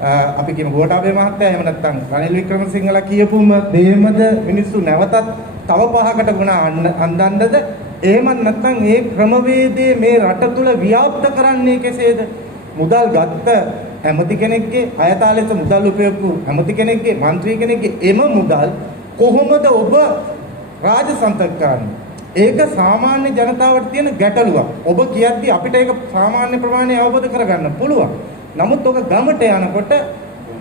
අපි කියමු ගෝඨාභය මහත්තයා එහෙම නැත්නම් රනිල් වික්‍රමසිංහලා කියපුම දෙයමද මිනිස්සු නැවතත් තව පහකට ගුණ අන්දන්නද එහෙමත් නැත්නම් ඒ ක්‍රමවේදයේ මේ රට තුල ව්‍යාප්ත කරන්නේ කෙසේද? මුදල් ගත්ත ඇමති කෙනෙක්ගේ අයතාලෙස මුදල් උපයපු ඇමති කෙනෙක්ගේ മന്ത്രി කෙනෙක්ගේ එම මුදල් කොහොමද ඔබ රාජසන්තක කරන්නේ? ඒක සාමාන්‍ය ජනතාවට තියෙන ගැටලුවක්. ඔබ කියද්දි අපිට ඒක සාමාන්‍ය ප්‍රමාණය අවබෝධ කරගන්න පුළුවන්. නමුත් ඔක ගමට යනකොට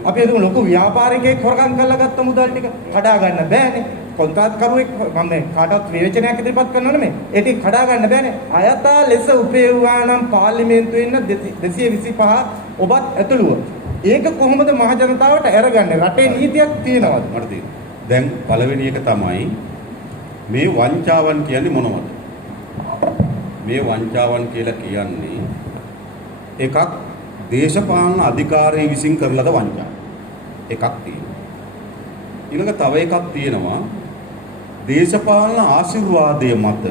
අපි හිතමු ලොකු ව්‍යාපාරිකයෙක් හොරගම් කරලා ගත්ත මුදල් ටික කඩා ගන්න බෑනේ. කොන්ත්‍රාත්කරුවෙක් මම මේ කාටවත් විවේචනයක් ඉදිරිපත් කරනව නෙමෙයි. ඒ ටික කඩා ගන්න බෑනේ. අයථා ලෙස උපයුවා නම් පාර්ලිමේන්තුවේ ඉන්න 225 ඔබත් ඇතුළුව. ඒක කොහොමද මහ ජනතාවට අරගන්නේ? රටේ නීතියක් තියෙනවද? මට තියෙනවා. දැන් පළවෙනි එක තමයි මේ වංචාවන් කියන්නේ මොනවද? මේ වංචාවන් කියලා කියන්නේ එකක් දේශපාලන අධිකාරිය විසින් කරන ලද වංචා. එකක් තියෙනවා. ඊළඟ තව එකක් තියෙනවා දේශපාලන ආශිර්වාදයේ මත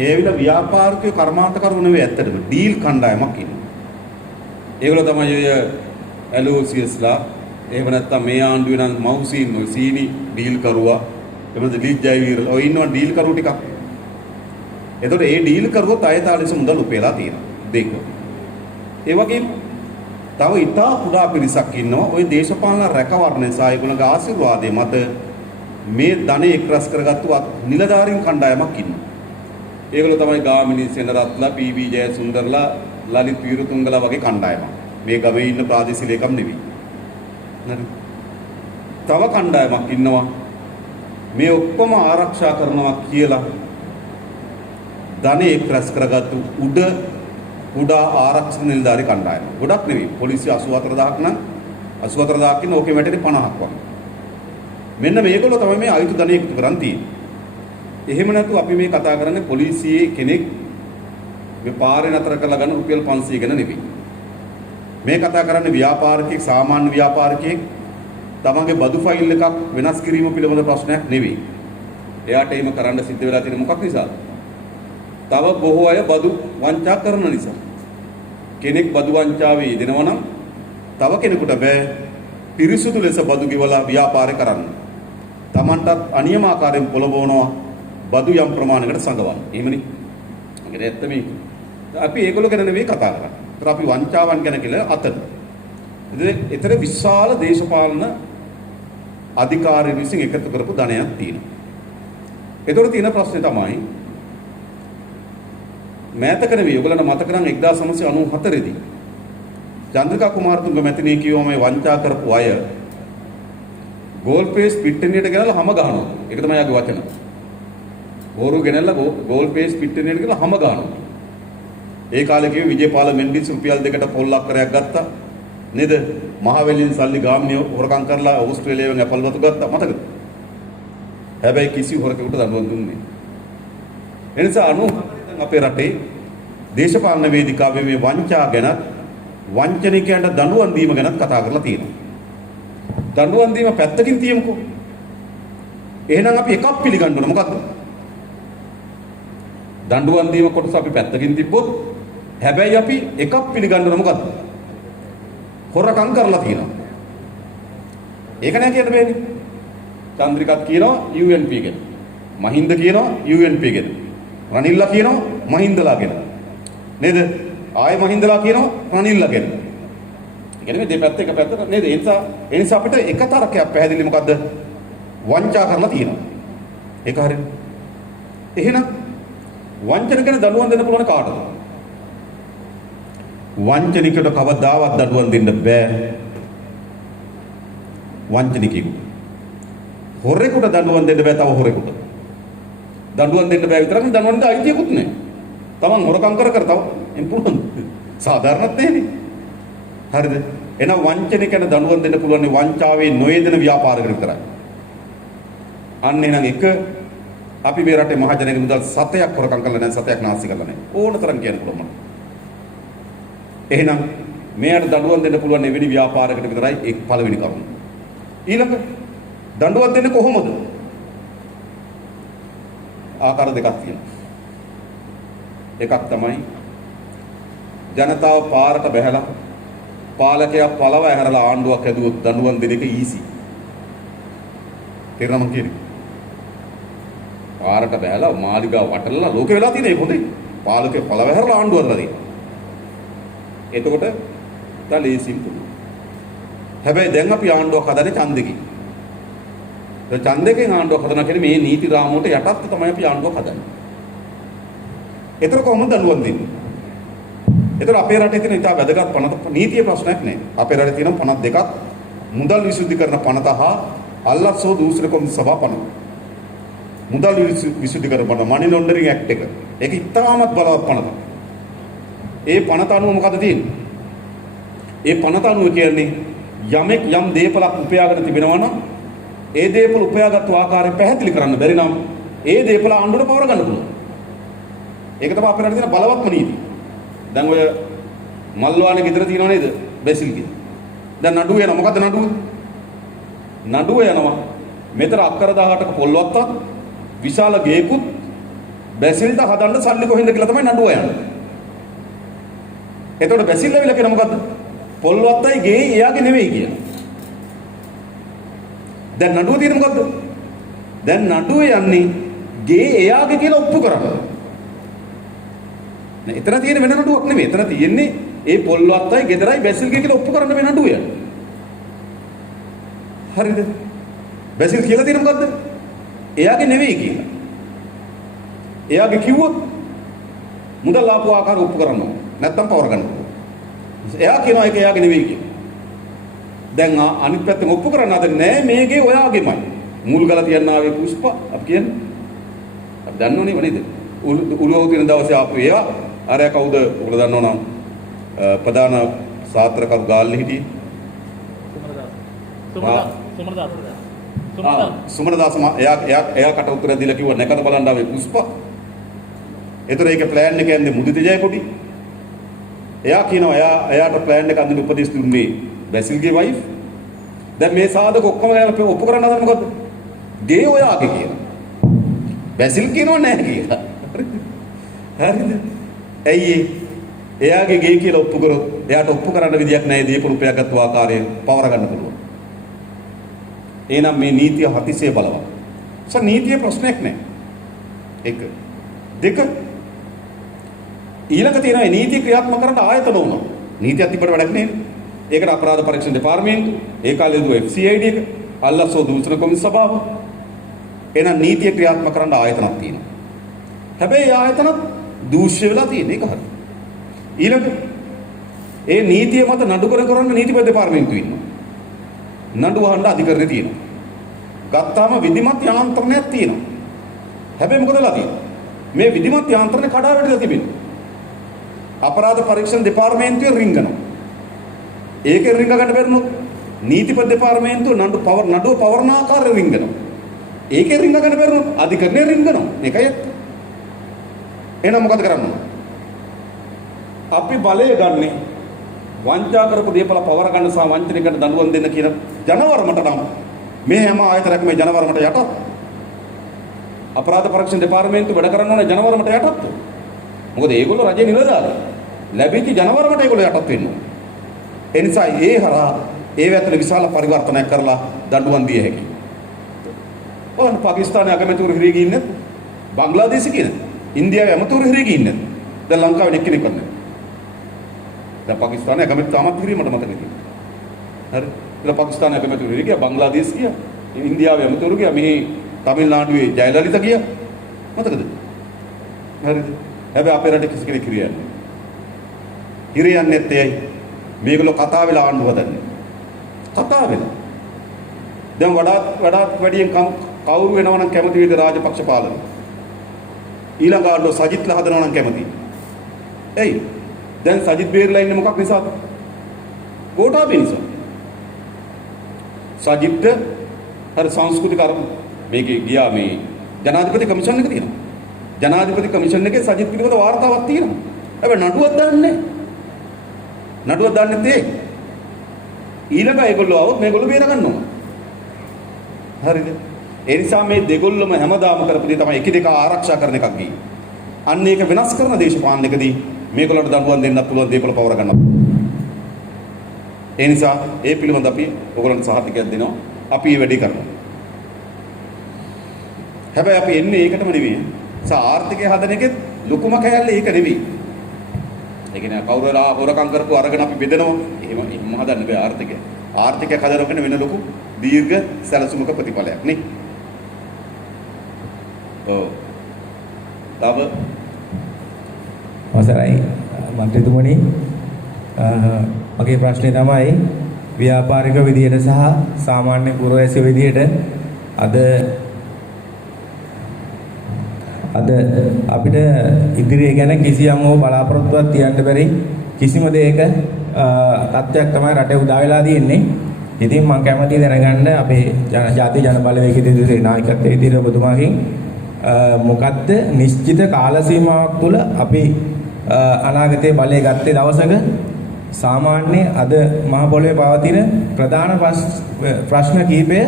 ඒවිල ව්‍යාපාරිකයෝ කර්මාන්තකරු නෙවෙයි ඇත්තටම ඩීල් කණ්ඩායමක් ඉන්නවා. ඒගොල්ලෝ තමයි ඔය ඇලෝසියස්ලා එහෙම නැත්නම් මේ ආණ්ඩුවේ නම් මවුසීන් ඔය සීනි ඩීල් කරුවා එමෙද ලිජ්ජයිවිරල ඔය ඉන්නවා ඩීල් කරු ටිකක්. එතකොට ඒ ඩීල් කරුවොත් අයතාලෙස මුදල් උපයලා තියෙනවා. දෙක. ඒ වගේම තව ඉතා කුඩා පිරිසක් ඉන්නවා ওই දේශපාලන රැකවරණ සහ ඒගොල්ලන්ගේ ආශිර්වාදයේ මත මේ ධනෙ එක්රස් කරගත්තු නිලධාරීන් කණ්ඩායමක් ඉන්නවා. ඒගොල්ලෝ තමයි ගාමිණී සෙනරත්ලා, පී.බී. ජයසුන්දරලා, ලලිත් වීරතුංගලා වගේ කණ්ඩායමක්. මේ ගමේ ඉන්න ප්‍රාදේශීය ලේකම් නෙවෙයි. හරි. තව කණ්ඩායමක් ඉන්නවා මේ ඔක්කොම ආරක්ෂා කරනවා කියලා ධනෙ එක්රස් කරගත්තු උඩ කුඩා ආරක්ෂක නිලධාරී කණ්ඩායම. ගොඩක් නෙවෙයි. පොලිසිය 84000ක් නම් 84000ක් ඉන්න ඕකේ වැටෙන්නේ 50ක් වගේ. මෙන්න මේගොල්ලෝ තමයි මේ අයුතු ධනෙ එකතු කරන් තියෙන්නේ. එහෙම නැතු අපි මේ කතා කරන්නේ පොලිසියේ කෙනෙක් මේ පාරේ නතර කරලා ගන්න රුපියල් 500 ගැන නෙවෙයි. මේ කතා කරන්නේ ව්‍යාපාරිකයෙක් සාමාන්‍ය ව්‍යාපාරිකයෙක් තමන්ගේ බදු ෆයිල් එකක් වෙනස් කිරීම පිළිබඳ ප්‍රශ්නයක් නෙවෙයි. එයාට එහෙම කරන්න සිද්ධ වෙලා තියෙන මොකක් නිසාද? තව බොහෝ අය බදු වංචා කරන නිසා. කෙනෙක් බදු වංචාවේ යෙදෙනවා නම් තව කෙනෙකුට බෑ පිරිසුදු ලෙස බදු ගෙවලා ව්‍යාපාරය කරන්න. තමන්ටත් අනියමාකාරයෙන් පොළඹවනවා බදු යම් ප්‍රමාණයකට සංගවන්න. එහෙමනේ. ඒකට ඇත්ත මේක. අපි ඒගොල්ලෝ ගැන නෙවෙයි කතා කරන්නේ. ඒතර අපි වංචාවන් ගැන කියලා අතට. ඒතර විශාල දේශපාලන අධිකාරිය විසින් එකතු කරපු ධනයක් තියෙනවා. ඒතර තියෙන ප්‍රශ්නේ තමයි මෑතක නෙවෙයි ඔයගොල්ලන්ට මතක නම් 1994 දී චන්ද්‍රිකා කුමාරතුංග මැතිණිය කිව්වා මේ වංචා කරපු අය ගෝල් පේස් පිට්ටනියට ගෙනල්ලා හැම ගහනවා. ඒක තමයි යාගේ වචන. බෝරු ගෙනල්ලා ගෝල් පේස් පිට්ටනියට ගෙනල්ලා හැම ගහනවා. ඒ කාලේ කිව්වේ විජේපාල මෙන්ඩිස් රුපියල් 2කට පොල් අක්කරයක් ගත්තා. නේද? මහවැලින් සල්ලි ගාම්නිය හොරකම් කරලා ඕස්ට්‍රේලියාවෙන් ඇපල් වතු ගත්තා. මතකද? හැබැයි කිසි හොරකෙකුට දඬුවම් දුන්නේ නැහැ. එනිසා අපේ රටේ දේශපාලන වේදිකාවේ මේ වංචා ගැන වංචනිකයන්ට දඬුවම් දීම ගැන කතා කරලා තියෙනවා. දඬුවම් දීම පැත්තකින් තියමුකෝ. එහෙනම් අපි එකක් පිළිගන්න ඕන මොකද්ද? දඬුවම් දීම කොටස අපි පැත්තකින් තිබ්බොත් හැබැයි අපි එකක් පිළිගන්න ඕන මොකද්ද? හොරකම් කරලා තියෙනවා. ඒක නෑ කියන්න බෑනේ. චන්ද්‍රිකත් කියනවා UNP ගැන. මහින්ද කියනවා UNP ගැන. රනිල්ලා කියනවා මහින්දලා ගැන. නේද? ආයෙ මහින්දලා කියනවා රනිල්ලා ගැන. ඒ කියන්නේ මේ දෙපැත්ත එක පැත්තට නේද? ඒ නිසා අපිට එක තරකයක් පැහැදිලි මොකද්ද? වංචා කරලා තියෙනවා. ඒක හරියනේ. එහෙනම් වංචනිකන දඬුවම් දෙන්න පුළුවන් කාටද? වංචනිකයට කවදාවත් දඬුවම් දෙන්න බෑ. වංචනිකයෙකුට. හොරෙකුට දඬුවම් දෙන්න බෑ තව හොරෙකුට. දඬුවම් දෙන්න බෑ විතරක් නෙවෙයි දඬුවම් දෙන්න අයිතියකුත් නැහැ. Taman හොරකම් කර කර තව එම් පුළුවන්. සාධාරණත් නෙන්නේ. හරිද? එහෙනම් වංචනිකන දඬුවම් දෙන්න පුළුවන් වංචාවේ නොයෙදෙන ව්‍යාපාරයකට විතරයි. අන්න එහෙනම් එක අපි මේ රටේ මහජනක මුදල් 7ක් හොරකම් කරලා නැහැ 7ක් නාස්ති කරලා නැහැ. ඕන තරම් කියන්න පුළුවන් මට. එහෙනම් මෙයාට දඬුවම් දෙන්න පුළුවන් එවැනි ව්‍යාපාරයකට විතරයි ඒක පළවෙනි කරුණ. ඊළඟ දඬුවම් දෙන්නේ කොහොමද? ආකාර දෙකක් තියෙනවා. එකක් තමයි ජනතාව පාරට බැහැලා පාලකයා පළව ඇහැරලා ආණ්ඩුවක් හැදුවොත් දඬුවම් දෙන එක ඊසි. තේරෙනවද කියන්නේ? පාරට බැහැලා මාලිගාව වටලලා ලෝකෙ වෙලා තියෙන එක හොඳයි. පාලකයා පළව ඇහැරලා ආණ්ඩුව හදලා තියෙනවා. එතකොට තලේසින් පුළුවන්. හැබැයි දැන් අපි ආණ්ඩුවක් හදන්නේ ඡන්දෙකින්. ඒ ඡන්දෙකින් ආණ්ඩුවක් හදනවා කියන්නේ මේ නීති රාමුවට යටත් තමයි අපි ආණ්ඩුවක් හදන්නේ. ඒතර කොහොමද දඬුවම් දෙන්නේ? ඒතර අපේ රටේ තියෙන ඉතා වැදගත් පනත නීතිය ප්‍රශ්නයක් නෑ. අපේ රටේ තියෙන පනත් දෙකක් මුදල් විසුද්ධිකරණ පනත හා අල්ලස්සෝ දූෂණකම් සභා පනත. මුදල් විසුද්ධිකරණ පනත මනි ලොන්ඩරින් ඇක්ට් එක. ඒක ඉතාමත් බලවත් පනතක්. ඒ පනත අනුව මොකද තියෙන්නේ? ඒ පනත අනුව කියන්නේ යමෙක් යම් දේපලක් උපයාගෙන තිබෙනවා නම් ඒ දේපල උපයාගත්තු ආකාරය පැහැදිලි කරන්න බැරි නම් ඒ දේපල ආණ්ඩුවට පවර ගන්න පුළුවන්. ඒක තමයි අපේ රටේ තියෙන බලවත්ම නීතිය. දැන් ඔය මල්වානේ ගෙදර තියෙනව නේද? බැසිල්ගේ. දැන් නඩුව යනවා. මොකද්ද නඩුව? නඩුව යනවා. මෙතන අක්කර 18ක පොල්වත්තක් විශාල ගේකුත් බැසිල්ට හදන්න සල්ලි කොහෙන්ද කියලා තමයි නඩුව යන්නේ. එතකොට බැසිල් ඇවිල්ලා කියන මොකද්ද? පොල්වත්තයි ගේ එයාගේ නෙවෙයි කියන. දැන් නඩුව තියෙන්නේ මොකද්ද? දැන් නඩුව යන්නේ ගේ එයාගේ කියලා ඔප්පු කරන්න. නේ එතන තියෙන වෙන නඩුවක් නෙවෙයි. එතන තියෙන්නේ ඒ පොල්වත්තයි ගෙදරයි බැසිල්ගේ කියලා ඔප්පු කරන්න මේ නඩුව යන්නේ. හරිද? බැසිල් කියලා තියෙන්නේ මොකද්ද? එයාගේ නෙවෙයි කියලා. එයාගේ කිව්වොත් මුදල් ආපු ආකාරය ඔප්පු කරනවා. නැත්තම් පවර ගන්නවා. එයා කියනවා ඒක එයාගේ නෙවෙයි කියලා. දැන් අනිත් පැත්තෙන් ඔප්පු කරන්න හදන්නේ නෑ මේකේ ඔයාගේමයි. මුල් ගල තියන්න ආවේ පුෂ්ප අපි කියන්නේ. අපි දන්නවනේ නේද? උළුව තියෙන දවසේ ආපු ඒවා අර කවුද ඔයගොල්ලෝ දන්නව නම් ප්‍රධාන සාත්‍රකරු ගාල්ලේ හිටියේ. සුමනදාස එයාකට උත්තර දීලා කිව්වා නැකත බලන්න ආවේ පුෂ්ප. ඒතර ඒක ප්ලෑන් එක යන්නේ මුදිත ජයකොඩි. එයා කියනවා එයාට ප්ලෑන් එක අඳින්න උපදෙස් දුන්නේ බැසිල්ගේ වයිෆ්. දැන් මේ සාධක ඔක්කොම ගැන ඔප්පු කරන්න හදන මොකද්ද? ගේ ඔයාගේ කියලා. බැසිල් කියනවා නැහැ කියලා. හරිද? ඇයි එයාගේ ගේ කියලා ඔප්පු කරොත් එයාට ඔප්පු කරන්න විදියක් නැහැ දීප රුපියක් ගත්ත ආකාරයෙන් පවර ගන්න පුළුවන්. එහෙනම් මේ නීතිය හතිසේ බලවත්. නීතිය ප්‍රශ්නයක් නැහැ. එක. දෙක ඊළඟ තියෙනවා නීතිය ක්‍රියාත්මක කරන්න ආයතන උනා. නීතියක් තිබ්බට වැඩක් නැහැ. ඒකට අපරාධ පරීක්ෂණ දෙපාර්තමේන්තු, ඒ කාලේ දුව FCID එක, අල්ලසෝ දූෂණ කොමිසම සභාව. එහෙනම් නීතිය ක්‍රියාත්මක කරන්න ආයතනක් තියෙනවා. හැබැයි ආයතනත් දූෂ්‍ය වෙලා තියෙන එක හරි. ඊළඟ ඒ නීතිය මත නඩු කරන්න නීතිපති දෙපාර්තමේන්තුව ඉන්නවා. නඩු අහන්න අධිකරණය තියෙනවා. ගත්තාම විධිමත් යාන්ත්‍රණයක් තියෙනවා. හැබැයි මොකද වෙලා තියෙන්නේ? මේ විධිමත් යාන්ත්‍රණය කඩා වැටිලා තිබෙනවා. අපරාධ පරීක්ෂණ දෙපාර්තමේන්තුවේ රිංගනවා. ඒකෙන් රිංග ගන්න බැරිනොත් නීතිපති දෙපාර්තමේන්තුව නඩුව පවරන ආකාරයෙන් රිංගනවා. ඒකෙන් රිංග ගන්න බැරිනොත් අධිකරණය රිංගනවා. මේකයි ඇත්ත. එහෙනම් මොකද කරන්නේ? අපි බලය ගන්නේ වංචා කරපු දේපල පවර ගන්න සහ වංචනිකට දඬුවම් දෙන්න කියන ජනවරමට නම් මේ හැම ආයතනයක්ම මේ ජනවරමට යටත්. අපරාධ පරීක්ෂණ දෙපාර්තමේන්තුව වැඩ කරන්න ඕනේ ජනවරමට යටත්. මොකද ඒගොල්ලෝ රජේ නිලධාරී. ලැබිච්ච ජනවරමට ඒගොල්ලෝ යටත් වෙන්න ඕනේ. ඒ නිසා ඒ හරහා ඒ වැතල විශාල පරිවර්තනයක් කරලා දඬුවම් දිය හැකියි. ඔන්න පාකිස්තානයේ අගමැතිවරු හිරේ ගිහින් නැත්. බංග්ලාදේශ කියන ඉන්දියාවේ අගමැතිවරු හිරේ ගිහින් නැත්. දැන් ලංකාවේ එක්කෙනෙක් වන්නේ. දැන් පාකිස්තානයේ අගමැති තාමත් හිරේ මට මතක තියෙනවා. හරි. ඉතින් පාකිස්තානයේ අගමැතිවරු හිරේ ගියා, බංග්ලාදේශ ගියා, ඉන්දියාවේ අගමැතිවරු ගියා, මෙහි තමිල්නාඩුවේ ජයලලිත ගියා. මතකද? හරිද? හැබැයි අපේ රටේ කිසි කෙනෙක් හිරේ යන්නේ. හිරේ යන්නේ නැත්තේ මේගොල්ලෝ කතා වෙලා ආණ්ඩුව හදන්නේ. කතා වෙලා. දැන් වඩාත් වැඩියෙන් කවුරු වෙනව නම් කැමති වේද රාජපක්ෂ පාලනය. ඊළඟ ආණ්ඩුව සජිත්ලා හදනවා නම් කැමති. එයි. දැන් සජිත් බේරලා ඉන්නේ මොකක් නිසාද? ගෝඨාභය නිසා. සජිත් හරි සංස්කෘතික අර මේකේ ගියා මේ ජනාධිපති කමිෂන් එක තියෙනවා. ජනාධිපති කමිෂන් එකේ සජිත් පිළිබඳ වාර්තාවක් තියෙනවා. හැබැයි නඩුවක් දාන්නේ නැහැ. නඩුවක් දාන්නේ නැත්තේ ඊළඟ ඒගොල්ලෝ આવොත් මේගොල්ලෝ බේර ගන්නවා. හරිද? ඒ නිසා මේ දෙගොල්ලම හැමදාම කරපු දේ තමයි එක දෙක ආරක්ෂා කරන එකක් ගියේ. අන්න ඒක වෙනස් කරන දේශපාලනයකදී මේගොල්ලන්ට දඬුවම් දෙන්නත් පුළුවන් දේපල පවර ගන්නවා. ඒ නිසා ඒ පිළිබඳ අපි ඔයගොල්ලන්ට සහතිකයක් දෙනවා. අපි මේ වැඩේ කරනවා. හැබැයි අපි එන්නේ ඒකටම නෙවෙයි. ආර්ථිකය හදන එකේ ලොකුම කැලේ ඒක නෙවෙයි. ඒ කියන්නේ කවුරුලා හොරකම් කරපු අරගෙන අපි බෙදනවා. එහෙම හදන්න බෑ ආර්ථිකය. ආර්ථිකය හදනකොට වෙන ලොකු දීර්ඝ සැලසුමක ප්‍රතිඵලයක් නේ. ඔව්. තව අවසරයි මන්ත්‍රීතුමනි, මගේ ප්‍රශ්නේ තමයි ව්‍යාපාරික විදියට සහ සාමාන්‍ය පුරවැසි විදියට අද අපිට ඉදිරිය ගැන කිසියම් හෝ බලාපොරොත්තුවක් තියන්න බැරි කිසිම දෙයක තත්ත්වයක් තමයි රටේ උදා වෙලා තියෙන්නේ. ඉතින් මම කැමතියි දැනගන්න අපේ ජාතික ජන බලවේගයේ දිනසේ නායකත්වයේ තියෙන ඔබතුමාගෙන් මොකද්ද නිශ්චිත කාල සීමාවක් තුළ අපි අනාගතයේ බලය ගත්තේ දවසක සාමාන්‍ය අද මහ පොළොවේ පවතින ප්‍රධාන ප්‍රශ්න කිහිපය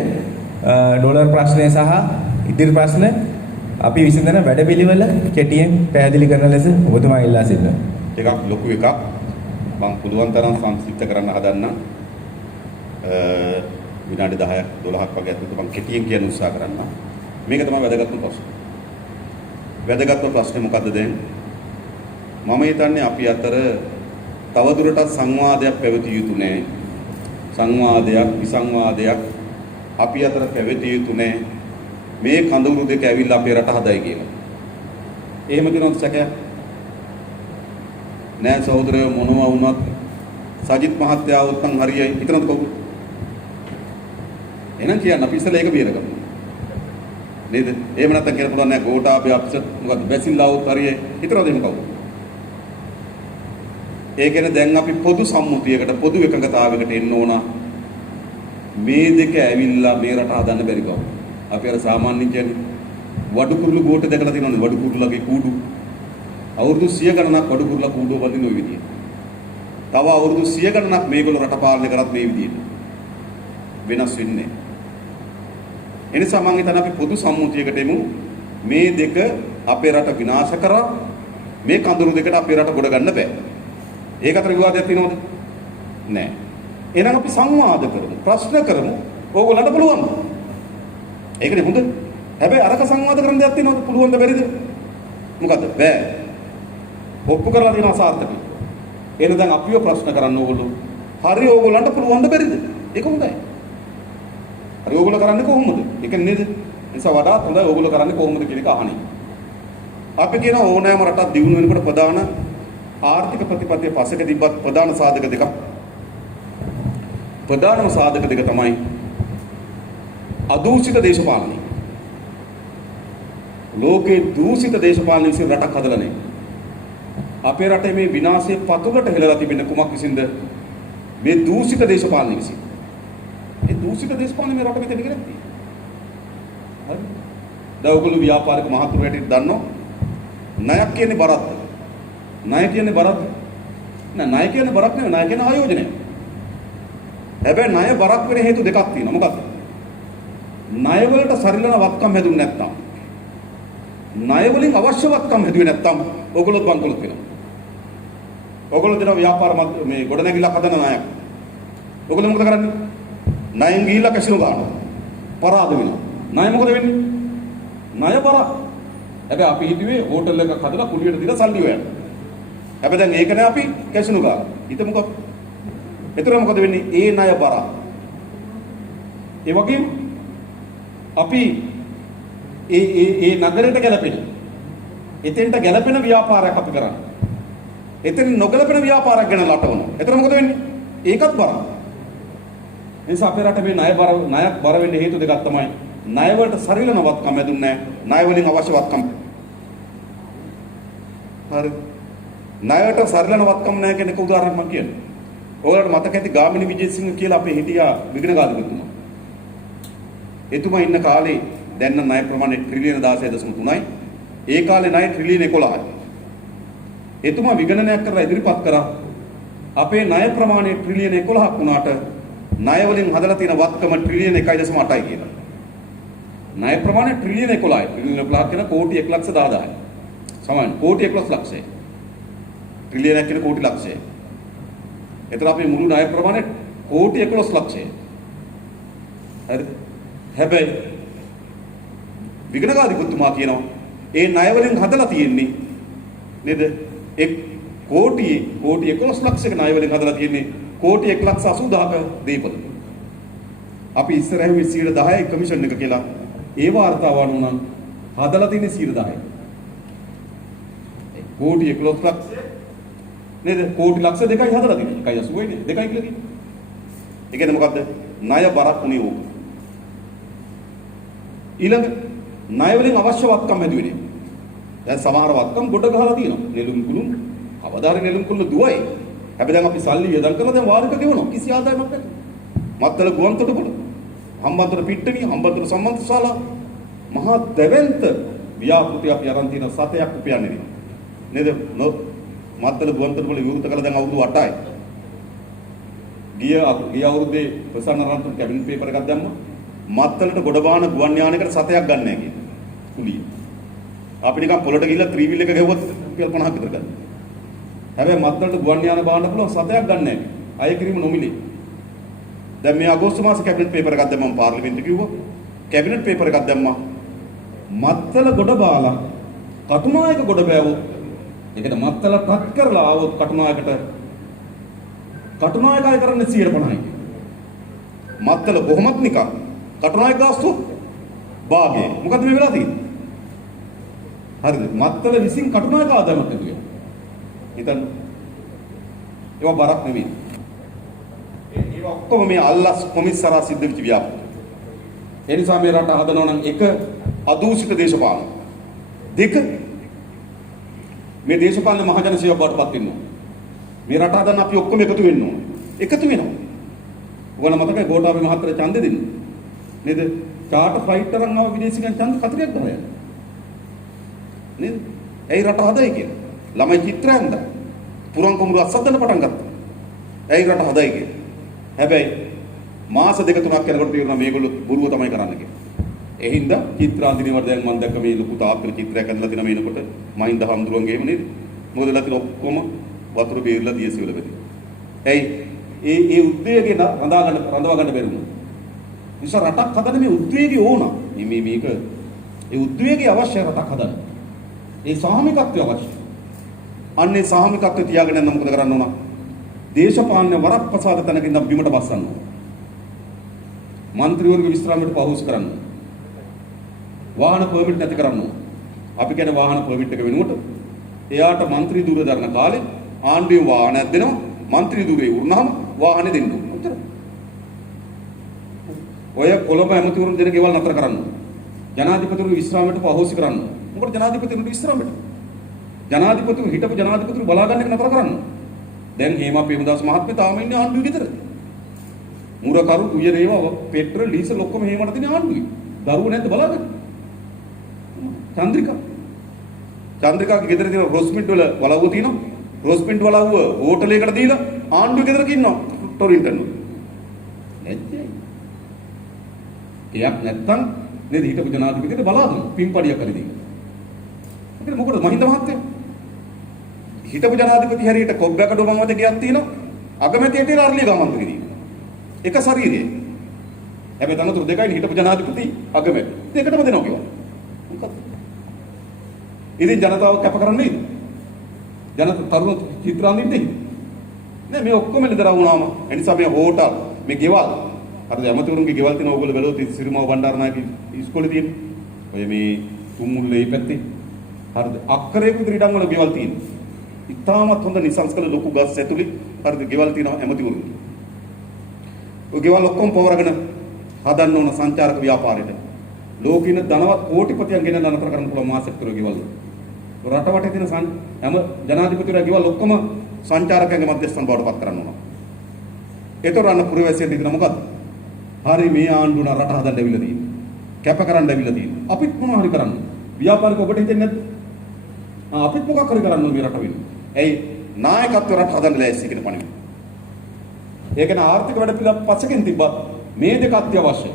ඩොලර් ප්‍රශ්නය සහ ඉදිරි ප්‍රශ්න අපි විසඳන වැඩපිළිවෙල කෙටියෙන් පැහැදිලි කරන ලෙස ඔබතුමා ඉල්ලා සිටිනවා. එකක් ලොකු එකක් මම පුළුවන් තරම් සංක්ෂිප්ත කරන්න හදන්න. විනාඩි 10ක් 12ක් වගේ අතට මම කෙටියෙන් කියන්න උත්සාහ කරන්න. මේක තමයි වැදගත්ම ප්‍රශ්නේ. වැදගත්ම ප්‍රශ්නේ මොකද්ද දැන්? මම හිතන්නේ අපි අතර තවදුරටත් සංවාදයක් පැවතිය යුතු නෑ. සංවාදයක් විසංවාදයක් අපි අතර පැවතිය යුතු නෑ. මේ කඳවුරු දෙක ඇවිල්ලා අපේ රට හදයි කියලා. එහෙම කියනොත් සැකයක් නෑ සහෝදරයෝ, මොනවා වුණත් සජිත් මහත්තයා වුත් නම් හරියයි හිතනද කවුරු? එහෙනම් කියන්න අපි ඉස්සෙල්ලා ඒක බේරගමු. නේද? එහෙම නැත්නම් කියන්න පුළුවන් නෑ ගෝඨාභය අප්සෙට් මොකද බැසිල්ලා වුත් හරියයි හිතනද එහෙම කවුරු? ඒ කියන්නේ දැන් අපි පොදු සම්මුතියකට පොදු එකඟතාවයකට එන්න ඕන. මේ දෙක ඇවිල්ලා මේ රට හදන්න බැරි කම. අපි අර සාමාන්‍යයෙන් කියන්නේ වඩු කුරුළු ගෝඨ දැකලා තියෙනවනේ වඩු කුරුල්ලගේ කූඩු. අවුරුදු 100 ගණනක් වඩු කුරුල්ලා කූඩුව බඳින ওই විදියට. තව අවුරුදු 100 ගණනක් මේගොල්ලෝ රට පාලනය කරත් මේ විදියට. වෙනස් වෙන්නේ නැහැ. එනිසා මම හිතන්නේ අපි පොදු සම්මුතියකට එමු. මේ දෙක අපේ රට විනාශ කරා. මේ කඳුරු දෙකට අපේ රට ගොඩ ගන්න බෑ. ඒක අතර විවාදයක් තියෙනවද? නෑ. එහෙනම් අපි සංවාද කරමු. ප්‍රශ්න කරමු. ඕගොල්ලන්ට පුළුවන්. ඒකනේ හොඳ. හැබැයි අරක සංවාද කරන්න දෙයක් තියෙනවද? පුළුවන්ද බැරිද? මොකද? බෑ. ඔප්පු කරලා තියෙනවා සාර්ථකයි. එහෙනම් දැන් අපිව ප්‍රශ්න කරන්න ඕගොල්ලෝ. හරි ඕගොල්ලන්ට පුළුවන්ද බැරිද? ඒක හොඳයි. හරි ඕගොල්ලෝ කරන්නේ කොහොමද? ඒක නේද? නිසා වඩාත් හොඳයි ඕගොල්ලෝ කරන්නේ කොහොමද කියන එක අහන්නේ. අපි කියන ඕනෑම රටක් දියුණු වෙනකොට ප්‍රධාන ආර්ථික ප්‍රතිපත්තිය පසෙක තිබ්බත් ප්‍රධාන සාධක දෙකක්. ප්‍රධානම සාධක දෙක තමයි අදූෂිත දේශපාලනය. ලෝකේ දූෂිත දේශපාලනය විසින් රටක් හදලා නැහැ. අපේ රටේ මේ විනාශයේ පතුලට හෙළලා තිබෙන කුමක් විසින්ද? මේ දූෂිත දේශපාලනය විසින්. ඒ දූෂිත දේශපාලනය මේ රට මෙතන ඉගෙන ගන්න. හරි. දැන් ඔයගොල්ලෝ ව්‍යාපාරික මහතුරු හැටියට දන්නෝ ණයක් කියන්නේ බරක්ද? ණය කියන්නේ බරක්ද? නෑ ණය කියන්නේ බරක් නෙවෙයි ණය කියන්නේ ආයෝජනය. හැබැයි ණය බරක් වෙන හේතු දෙකක් තියෙනවා. මොකක්ද? ණය වලට සරිලන වත්කම් හැදුන්නේ නැත්නම් ණය වලින් අවශ්‍ය වත්කම් හැදුවේ නැත්නම් ඔයගොල්ලෝ බංකොලොත් වෙනවා. ඔයගොල්ලෝ දෙන ව්‍යාපාර මේ ගොඩනැගිල්ලක් හදන ණයක්. ඔයගොල්ලෝ මොකද කරන්නේ? ණයෙන් ගිහිල්ලා කැසිනෝ ගන්නවා. පරාද වෙනවා. ණය මොකද වෙන්නේ? ණය බරක්. හැබැයි අපි හිතුවේ හෝටල් එකක් හදලා කුලියට දීලා සල්ලි හොයන්න. හැබැයි දැන් ඒක නෑ අපි කැසිනෝ ගාලා. හිතමුකෝ. එතන මොකද වෙන්නේ? ඒ ණය බරක්. ඒ වගේම අපි ඒ නගරයට ගැලපෙන එතෙන්ට ගැලපෙන ව්‍යාපාරයක් අපි කරන්නේ. එතෙන් නොගැලපෙන ව්‍යාපාරයක් ගැන ලටවනවා. එතන මොකද වෙන්නේ? ඒකත් බරක්. එනිසා අපේ රටේ මේ ණයක් බර වෙන්න හේතු දෙකක් තමයි. ණය වලට සරිලන වත්කම් හැදුන්නේ නැහැ. ණය වලින් අවශ්‍ය වත්කම්. හරි. ණයට සරිලන වත්කම් නැහැ කියන එක උදාහරණයක් මම කියන්නේ. ඔයාලට මතක ඇති ගාමිණී විජේසිංහ කියලා අපේ හිටියා විගණකාධිපතිතුමා. එතුමා ඉන්න කාලේ දැන් නම් ණය ප්‍රමාණය ට්‍රිලියන 16.3යි. ඒ කාලේ ණය ට්‍රිලියන 11යි. එතුමා විගණනයක් කරලා ඉදිරිපත් කරා අපේ ණය ප්‍රමාණය ට්‍රිලියන 11ක් වුණාට ණය වලින් හදලා තියෙන වත්කම ට්‍රිලියන 1.8යි කියලා. ණය ප්‍රමාණය ට්‍රිලියන 11යි. ට්‍රිලියන 11ක් කියන කෝටි 1,10,000යි. සමාන කෝටි 11 ලක්ෂයයි. ට්‍රිලියනයක් කියන කෝටි ලක්ෂයයි. එතන අපේ මුළු ණය ප්‍රමාණය කෝටි 11 ලක්ෂයයි. හරිද? හැබැයි විගණකාධිපතිතුමා කියනවා ඒ ණය වලින් හදලා තියෙන්නේ නේද? ඒ කෝටි 11 ලක්ෂයක ණය වලින් හදලා තියෙන්නේ කෝටි 1,80,000ක දීපල. අපි ඉස්සර හැවි 10යි කමිෂන් එක කියලා ඒ වාර්තාව අනුව නම් හදලා තියෙන්නේ 10යි. කෝටි 11 ලක්ෂ නේද? කෝටි ලක්ෂ 2යි හදලා තියෙන්නේ. 1.80යි නේ 2යි කියලා කියන්නේ. ඒ කියන්නේ මොකද්ද? ණය බරක් උනේ ඕක. ඊළඟ ණය වලින් අවශ්‍ය වත්කම් හැදුවේ නේ. දැන් සමහර වත්කම් ගොඩ ගහලා තියෙනවා. නෙළුම් කුළුම් අවදාරි නෙළුම් කුළුම් දුවයි. හැබැයි දැන් අපි සල්ලි වියදම් කරලා දැන් වාරික ගෙවනවා. කිසි ආදායමක් නැහැ. මත්තල ගුවන්තොටුපළ, හම්බන්තොට පිට්ටනිය, හම්බන්තොට සම්මන්ත්‍රශාලා මහා දෙවන්ත ව්‍යාපෘති අපි අරන් තියෙන 7ක් උපයන්නේ නේද? මත්තල ගුවන්තොටුපළ විවෘත කළා දැන් අවුරුදු 8යි. ගිය අවුරුද්දේ ප්‍රසන්න රන්තුන් කැබිනට් පේපර් එකක් දැම්මා. මත්තලට ගොඩබාන ගුවන් යානයකට 7ක් ගන්න නැහැ කියන. කුලිය. අපි නිකන් පොළට ගිහිල්ලා ත්‍රිවිල් එක ගෙවුවොත් රුපියල් 50ක් විතර ගන්න. හැබැයි මත්තලට ගුවන් යාන බාන්න පුළුවන් 7ක් ගන්න නැහැ. අය කිරීම නොමිලේ. දැන් මේ අගෝස්තු මාසේ කැබිනට් පේපර් එකක් දැම්මම පාර්ලිමේන්තුවේ කිව්වා. කැබිනට් පේපර් එකක් දැම්මා. මත්තල ගොඩබාලා කටුනායක ගොඩ බෑවොත් ඒකට මත්තල කට් කරලා ආවොත් කටුනායකට කටුනායකයි කරන්නේ 150යි. මත්තල කොහොමත් නිකන් කටුනායක ගාස්තු භාගය. මොකද මේ වෙලා තියෙන්නේ? හරිද? මත්තල විසින් කටුනායක ආදායමක් නැතුව. හිතන්න. ඒවා බරක් නෙවෙයි. ඒවා ඔක්කොම මේ අල්ලස් කොමිස්සාරා සිද්ධ වෙච්ච ව්‍යාපාර. ඒ නිසා මේ රට හදනවා නම් එක අදූෂිත දේශපාලන. දෙක මේ දේශපාලන මහජන සේවයක් බවට පත් වෙනවා. මේ රට හදන්න අපි ඔක්කොම එකතු වෙන්න ඕනේ. එකතු වෙනවා. ඔයගොල්ලෝ මතකයි ගෝඨාභය මහත්තයා ඡන්දෙ දෙන්නේ. නේද? චාටර් ෆ්ලයිට් තරම් ආව විදේශිකයන් ඡන්ද 40ක් ගහලා යනවා. නේද? ඇයි රට හදයි කියලා. ළමයි චිත්‍ර ඇඳලා පුරන් කුඹුරු අස්සද්දන්න පටන් ගත්තා. ඇයි රට හදයි කියලා. හැබැයි මාස දෙක තුනක් යනකොට තේරුණා මේගොල්ලෝ බොරුව තමයි කරන්න කියලා. ඒ හින්දා චිත්‍ර අඳිනවට දැන් මම දැක්ක මේ ලොකු තාප්පල චිත්‍රයක් ඇඳලා තියෙන මේනකොට මහින්ද හම්දුරුවන්ගේම නේද? මොකද ලතින ඔක්කොම වතුර බේරලා දියසෙවල බෙදී. ඇයි ඒ උද්වේගය රඳවා ගන්න බැරි වුණා. නිසා රටක් හදන්න මේ උද්වේගය ඕන. මේක ඒ උද්වේගය අවශ්‍ය රටක් හදන්න. ඒ සාමිකත්වය අවශ්‍යයි. අන්නේ සාමිකත්වය තියාගෙන යන්න මොකද කරන්න ඕන? දේශපාලන වරප්‍රසාද තැනකින් නම් බිමට බස්සන්න ඕන. മന്ത്രിවරුගේ විශ්‍රාමයට පහසු කරන්න. වාහන පර්මිට් නැති කරන්න ඕන. අපි කියන්නේ වාහන පර්මිට් එක වෙනුවට එයාට മന്ത്രി දුර දරන කාලේ ආණ්ඩුවේ වාහනයක් දෙනවා. മന്ത്രി දුරේ වුණාම වාහනේ දෙන්න ඕන. උත්තර. ඔය කොළඹ ඇමතිවරුන් දෙන ගෙවල් නතර කරන්න. ජනාධිපතිවරු විශ්‍රාමයට පහසු කරන්න. මොකද ජනාධිපතිවරුන්ට විශ්‍රාමයට. ජනාධිපතිවරු හිටපු ජනාධිපතිවරු බලා ගන්න එක නතර කරන්න. දැන් හේමා ප්‍රේමදාස මහත්මයා තාම ඉන්නේ ආණ්ඩුවේ ගෙදර. මුරකරු උයරේව පෙට්‍රල් ඩීසල් ඔක්කොම හේමට තියෙන ආණ්ඩුවේ. දරුවෝ නැද්ද බලාගන්න. චන්ද්‍රිකාගේ ගෙදර තියෙන රොස්මින්ට් වල වලව්ව තියෙනවා. රොස්මින්ට් වලව්ව හෝටලයකට දීලා ආණ්ඩුවේ ගෙදරක ඉන්නවා. ටොරින්ටන්. නැත්තේ. එයක් නැත්තම් නේද හිටපු ජනාධිපතිට බලාගෙන පින්පඩියක් හරි දෙන්න. ඒකද මොකද මහින්ද මහත්තයා හිටපු ජනාධිපති හැරියට කොබ්බකඩ මම වද ගියක් තියෙනවා. අගමැතියට අර්ලිය ගමන්තක දී. එක ශරීරයේ. හැබැයි තනතුරු දෙකයි හිටපු ජනාධිපති අගමැති. දෙකටම දෙනවා කිව්වා. මොකද? ඉතින් ජනතාව කැප කරන්නේ නේද? තරුණ චිත්‍ර අඳින්නේ නෑ මේ ඔක්කොම ඉදලා වුණාම එනිසා මේ හෝටල් මේ ගෙවල් අර ඇමතිවරුන්ගේ ගෙවල් තියෙන ඕගොල්ලෝ බැලුවොත් සිරිමාව බණ්ඩාරනායක ඉස්කෝලේ තියෙන ඔය මේ තුම්මුල්ලේ පැත්තේ හරිද අක්කරයක විතර ඉඩම් වල ගෙවල් තියෙන. ඉතාමත් හොඳ නිසංස්කල ලොකු ගස් ඇතුලේ හරිද ගෙවල් තියෙනවා ඇමතිවරුන්ගේ. ඔය ගෙවල් ඔක්කොම පවරගෙන හදන්න ඕන සංචාරක ව්‍යාපාරයට. ලෝකින ධනවත් කෝටිපතියන් ගෙනල්ලා නතර කරන්න පුළුවන් මාසෙකට ගෙවල්. රට වටේ තියෙන හැම ජනාධිපතිවරයා ගෙවල් ඔක්කොම සංචාරකයන්ගේ මැදස්තන් බවට පත් කරන්න ඕන. ඒතර අන්න පුරවැසියන් ඉදිරිය මොකද්ද? හරි මේ ආණ්ඩුව රට හදන්න ඇවිල්ලා තියෙන්නේ. කැප කරන්න ඇවිල්ලා තියෙන්නේ. අපිත් මොනවා හරි කරන්න. ව්‍යාපාරික ඔබට හිතෙන්නේ නැද්ද? අපිත් මොකක් හරි කරන්න මේ රට වෙන්නේ. ඇයි නායකත්ව රට හදන්න ලෑස්ති කියන පණිවිඩය. ඒක න ආර්ථික වැඩ පිළිවෙල පස්සකින් තිබ්බත් මේ දෙක අත්‍යවශ්‍යයි.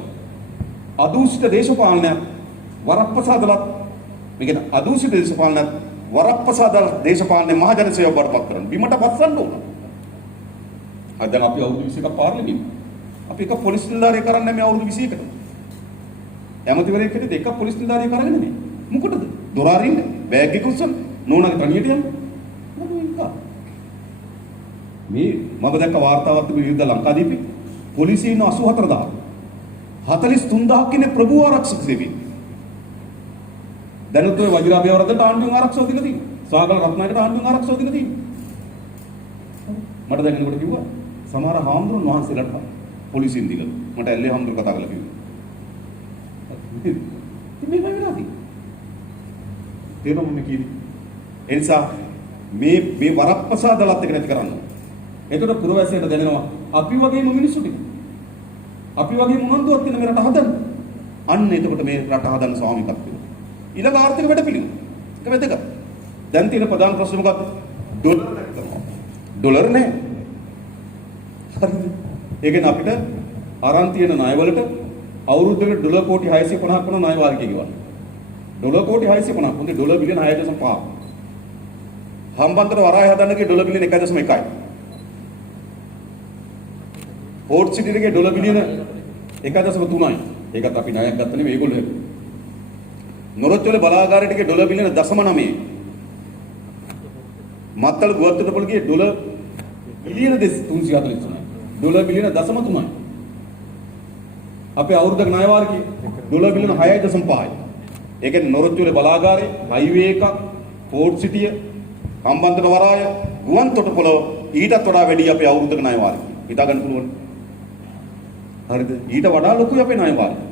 අදූෂිත දේශපාලනයක් වරප්‍රසාදලත් මේ කියන අදූෂිත දේශපාලනයක් වරප්‍රසාදල දේශපාලනේ මහජනසේව බඩපත් කරන්න බිමට පස්සන්න ඕන. අද දැන් අපි අවුරුදු 21ක් පාර්ලිමේන්තුවේ අපි එක පොලිස් නිලධාරියෙක් කරන්නේ මේ අවුරුදු 21කට. ඇමතිවරයෙක් හිටියද එක පොලිස් නිලධාරියෙක් කරගෙන නේ. මොකටද? දොර අරින්න, බෑග් එක උස්සන්න, නෝනාගේ තනියට යන්න. මේ මම දැක්ක වාර්තාවක් තිබුණේ විරුද්ධ ලංකාදීපේ පොලිසිය ඉන්න 84000 43000ක් ඉන්නේ ප්‍රභූ ආරක්ෂක සේවයේ. දැනුත් ඔය වජිරාභය වරදට ආණ්ඩුවෙන් ආරක්ෂාව දීලා තියෙනවා. සාගල රත්නායකට ආණ්ඩුවෙන් ආරක්ෂාව දීලා තියෙනවා. මට දැන් එනකොට කිව්වා සමහර හාමුදුරුවෝ වහන්සේලාට පොලිසියෙන් දීලා. මට ඇල්ලේ හාමුදුරුවෝ කතා කරලා කිව්වා. ඉතින් මේ වෙලාවදී තේරුම් මේ කීවි. ඒ නිසා මේ වරප්‍රසාදලත් එක නැති කරන්න. එතකොට පුරවැසියට දැනෙනවා අපි වගේම මිනිස්සු ටික. අපි වගේම උනන්දුවක් තියෙන මේ රට හදන්න. අන්න එතකොට මේ රට හදන්න ස්වාමිකත්වය. ඊළඟ ආර්ථික වැඩ පිළිවෙල. ඒක වැදගත්. දැන් තියෙන ප්‍රධාන ප්‍රශ්නේ මොකක්ද? ඩොලර් නැහැ. හරිද? ඒකෙන් අපිට අරන් තියෙන ණයවලට අවුරුද්දකට ඩොලර් කෝටි 650ක් වුණා ණය වාරිකය ගෙවන්න. ඩොලර් කෝටි 650ක්. හොඳේ ඩොලර් බිලියන 6.5. හම්බන්තොට වරාය හදන්න ගිය ඩොලර් බිලියන 1.1යි. පෝට් සිටි එකේ ඩොලර් බිලියන 1.3යි. ඒකත් අපි ණයක් ගත්ත නෙමෙයි ඒගොල්ලෝ හැදුවා. නොරොච්චොල බලාගාරයට ගිය ඩොලර් බිලියන 0.9යි. මත්තල ගුවන්තොටුපොළ ගියේ ඩොලර් බිලියන 343යි. ඩොලර් බිලියන 0.3යි. අපේ අවුරුද්දක ණය වාරිකය ඩොලර් බිලියන 6.5යි. ඒ කියන්නේ නොරොච්චොල බලාගාරේ හයිවේ එකක් පෝට් සිටිය හම්බන්තොට වරාය ගුවන්තොටුපොළ ඊටත් වඩා වැඩි අපේ අවුරුද්දක ණය වාරිකය. හිතා ගන්න පුළුවන්. හරිද? ඊට වඩා ලොකුයි අපේ ණය වාරිකය.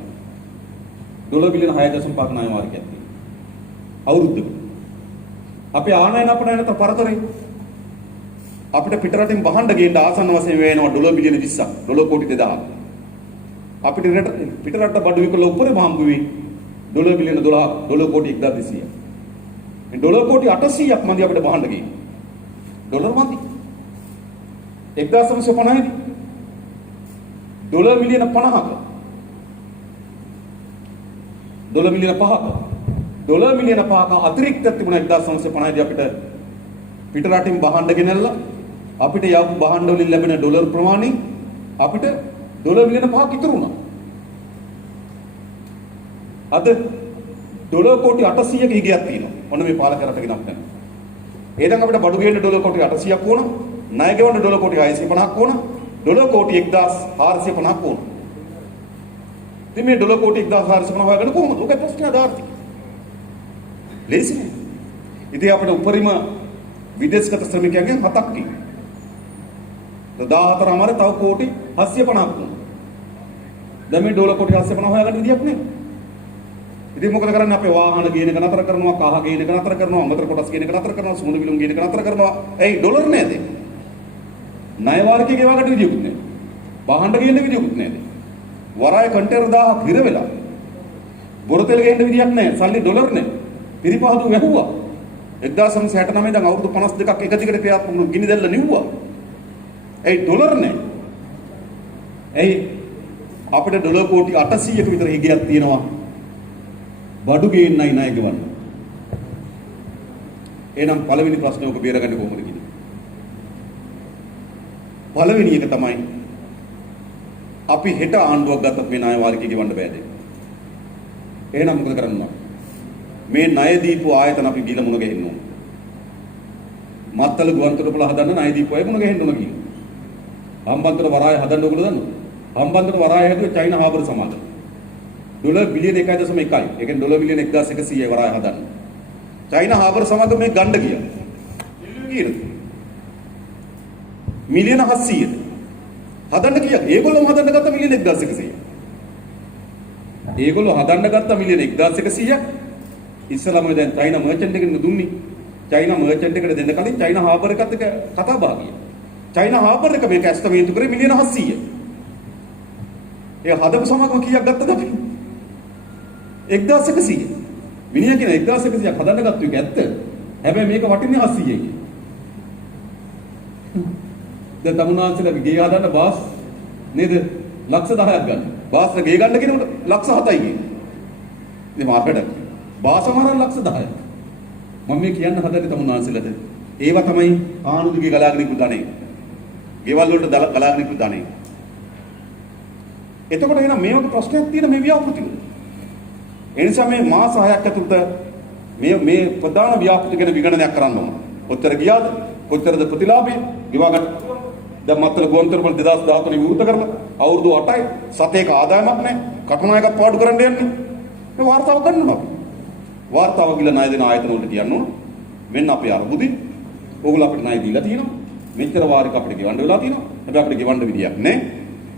ඩොලර් බිලියන 6.5ක ණය වාරිකයක් තියෙනවා. අවුරුද්දක. අපේ ආනයන අපනයන පරතරේ අපිට පිටරටින් බහන්න ගියන ආසන්න වශයෙන් වෙනවා ඩොලර් බිලියන 20ක් ඩොලර් කෝටි 2000ක්. අපිට පිටරට බඩු විකුණලා උඩරම හම්බුවේ ඩොලර් බිලියන 12 ඩොලර් කෝටි 1200ක්. මේ ඩොලර් කෝටි 800ක් මන්දි අපිට බහන්න ගියේ. ඩොලර් මන්දි 1950 දී ඩොලර් මිලියන 50ක ඩොලර් මිලියන 5ක ඩොලර් මිලියන 5ක අතිරික්තයක් තිබුණා 1950 දී අපිට පිටරටින් බහන්න ගෙනල්ලා අපිට යවපු බහන්න වලින් ලැබෙන ඩොලර් ප්‍රමාණය අපිට ඩොලර් මිලියන 5ක් ඉතුරු වුණා. අද ඩොලර් කෝටි 800ක හිගයක් තියෙනවා. ඔන්න මේ පාලක රට ගෙනත් නැහැ. එහෙනම් අපිට බඩු ගේන්න ඩොලර් කෝටි 800ක් ඕන, ණය ගෙවන්න ඩොලර් කෝටි 650ක් ඕන, ඩොලර් කෝටි 1450ක් ඕන. ඉතින් මේ ඩොලර් කෝටි 1450 හොයාගන්න කොහොමද? ඔක ප්‍රශ්නයක් ආර්ථික. ලේසි නෑ. ඉතින් අපිට උපරිම විදේශගත ශ්‍රමිකයන්ගෙන් 7ක් තියෙනවා. 14 අමාර තව කෝටි 750ක් වුණා. දැන් මේ ඩොලර් කෝටි 750 හොයාගන්න විදියක් නෑ. ඉතින් මොකද කරන්නේ? අපේ වාහන ගේන එක නතර කරනවා, කහ ගේන එක නතර කරනවා, අමතර කොටස් ගේන එක නතර කරනවා, සුමුදු විලුම් ගේන එක නතර කරනවා. ඇයි ඩොලර් නේද? ණය වාරිකේ ගෙවාගන්න විදියකුත් නෑ. බහන්න ගේන්න විදියකුත් නෑ. වරාය කන්ටේනර් 1000ක් හිර වෙලා. බොරතෙල් ගේන්න විදියක් නෑ. සල්ලි ඩොලර් නෑ. පිරිපහදු වැහුවා. 1969 දැන් අවුරුදු 52ක් එක දිගට ක්‍රියාත්මක වුණු ගිනි දැල්ල නිව්වා. ඒ ඩොලර් නෑ. ඒ අපිට ඩොලර් කෝටි 800ක විතර හිගයක් තියෙනවා. බඩු ගේන්නයි ණය ගෙවන්න. එහෙනම් පළවෙනි ප්‍රශ්නේ ඔක බේරගන්නේ කොහොමද කියන්නේ? පළවෙනි එක තමයි අපි හෙට ආණ්ඩුවක් ගත්තත් මේ ණය වාරිකේ ගෙවන්න බෑ දෙන්න. එහෙනම් මොකද කරන්න ඕන? මේ ණය දීපු ආයතන අපි ගිල මුණ ගැහෙන්න ඕන. මත්තල ගුවන්තොටුපළ හදන්න ණය දීපු අය මුණ ගැහෙන්න ඕන කියනවා. හම්බන්තොට වරාය හදන්න ඕගොල්ලෝ දන්නවද? හම්බන්තොට වරාය හැදුවේ චයිනා හාබර් සමාගම. ඩොලර් බිලියන 1.1යි. ඒ කියන්නේ ඩොලර් බිලියන 1100යි වරාය හදන්න. චයිනා හාබර් සමාගම මේ ගණ්ඩ ගියා. කීයද? මිලියන 700ට. හදන්න කියා. ඒගොල්ලෝම හදන්න ගත්ත මිලියන 1100යි. ඒගොල්ලෝ හදන්න ගත්ත මිලියන 1100ක් ඉස්සලම දැන් චයිනා මර්චන්ට් එකෙන් දුන්නේ. චයිනා මර්චන්ට් එකට දෙන්න කලින් චයිනා හාබර් එකත් එක්ක කතා බහ ගියා. චයිනා හාබර් එක මේක ඇස්තමේන්තු කරේ මිලියන 700. ඒ හදපු සමාගම කීයක් ගත්තද අපි? 1100. මිනිහා කියන 1100ක් හදන්න ගත්ත එක ඇත්ත. හැබැයි මේක වටින්නේ 700යි. දැන් තමුන්නාන්සලා ගේ හදන්න බාස් නේද? ලක්ෂ 10ක් ගන්න. බාස්ලා ගේ ගන්න කෙනෙකුට ලක්ෂ 7යි කියන්නේ. ඉතින් මාර්කට් බාස් අමාරන් ලක්ෂ 10ක්. මම මේ කියන්න හදන්නේ තමුන්නාන්සලාට. ඒවා තමයි ආනුදුගේ ගලාගෙන ඉපු ධනෙ. ගෙවල් වලට ගලාගෙන ඉපු ධනෙ. එතකොට එහෙනම් මේ වගේ ප්‍රශ්නයක් තියෙන මේ ව්‍යාපෘති වල. ඒ නිසා මේ මාස 6ක් ඇතුළත මේ ප්‍රධාන ව්‍යාපෘති ගැන විගණනයක් කරන්න ඕන. කොච්චර ගියාද? කොච්චරද ප්‍රතිලාභය? ගෙවා ගන්න. දැන් මත්තල ගුවන්තොටුපළ 2013 විවෘත කරලා අවුරුදු 8යි සතේක ආදායමක් නැහැ. කටුනායකත් පාඩු කරන්න යන්නේ. මේ වාර්තාව ගන්නවා අපි. වාර්තාව ගිල ණය දෙන ආයතන වලට කියන්න ඕන. මෙන්න අපේ අරුබුදි. ඕගොල්ලෝ අපිට ණය දීලා තියෙනවා. මෙච්චර වාරික අපිට ගෙවන්න වෙලා තියෙනවා. හැබැයි අපිට ගෙවන්න විදියක් නැහැ.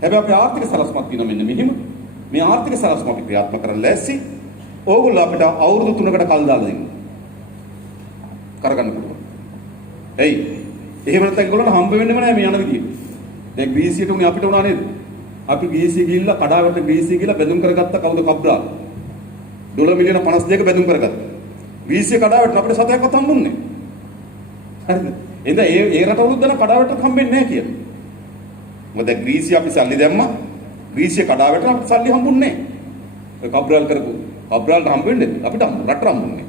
හැබැයි අපේ ආර්ථික සලස්මක් තියෙනවා මෙන්න මෙහිම. මේ ආර්ථික සලස්ම අපි ක්‍රියාත්මක කරන්න ලෑස්ති. ඕගොල්ලෝ අපිට අවුරුදු 3කට කල් දාලා දෙන්න. කරගන්න පුළුවන්. එයි. එහෙම නැත්නම් ඒගොල්ලන්ට හම්බ වෙන්නෙම නැහැ මේ යන විදිය. දැන් ග්‍රීසියට උනේ අපිට උනා නේද? අපි ග්‍රීසිය ගිහිල්ලා කඩාවැට ග්‍රීසිය ගිහිල්ලා බැඳුම් කරගත්ත කවුද කබ්රාල්? ඩොලර් මිලියන 52ක බැඳුම් කරගත්තා. ග්‍රීසිය කඩාවැටෙන අපිට සතයක්වත් හම්බුන්නේ නැහැ. හරිද? එහෙනම් ඒ රටවලුත් දන කඩාවැටට හම්බෙන්නේ නැහැ කියලා. මොකද ග්‍රීසිය අපි සල්ලි දැම්මා. ග්‍රීසිය කඩාවැටෙන අපිට සල්ලි හම්බුන්නේ නැහැ. ඔය කබ්‍රාල් කරපු කබ්‍රාල්ට හම්බෙන්නේ අපිට රටට හම්බුන්නේ.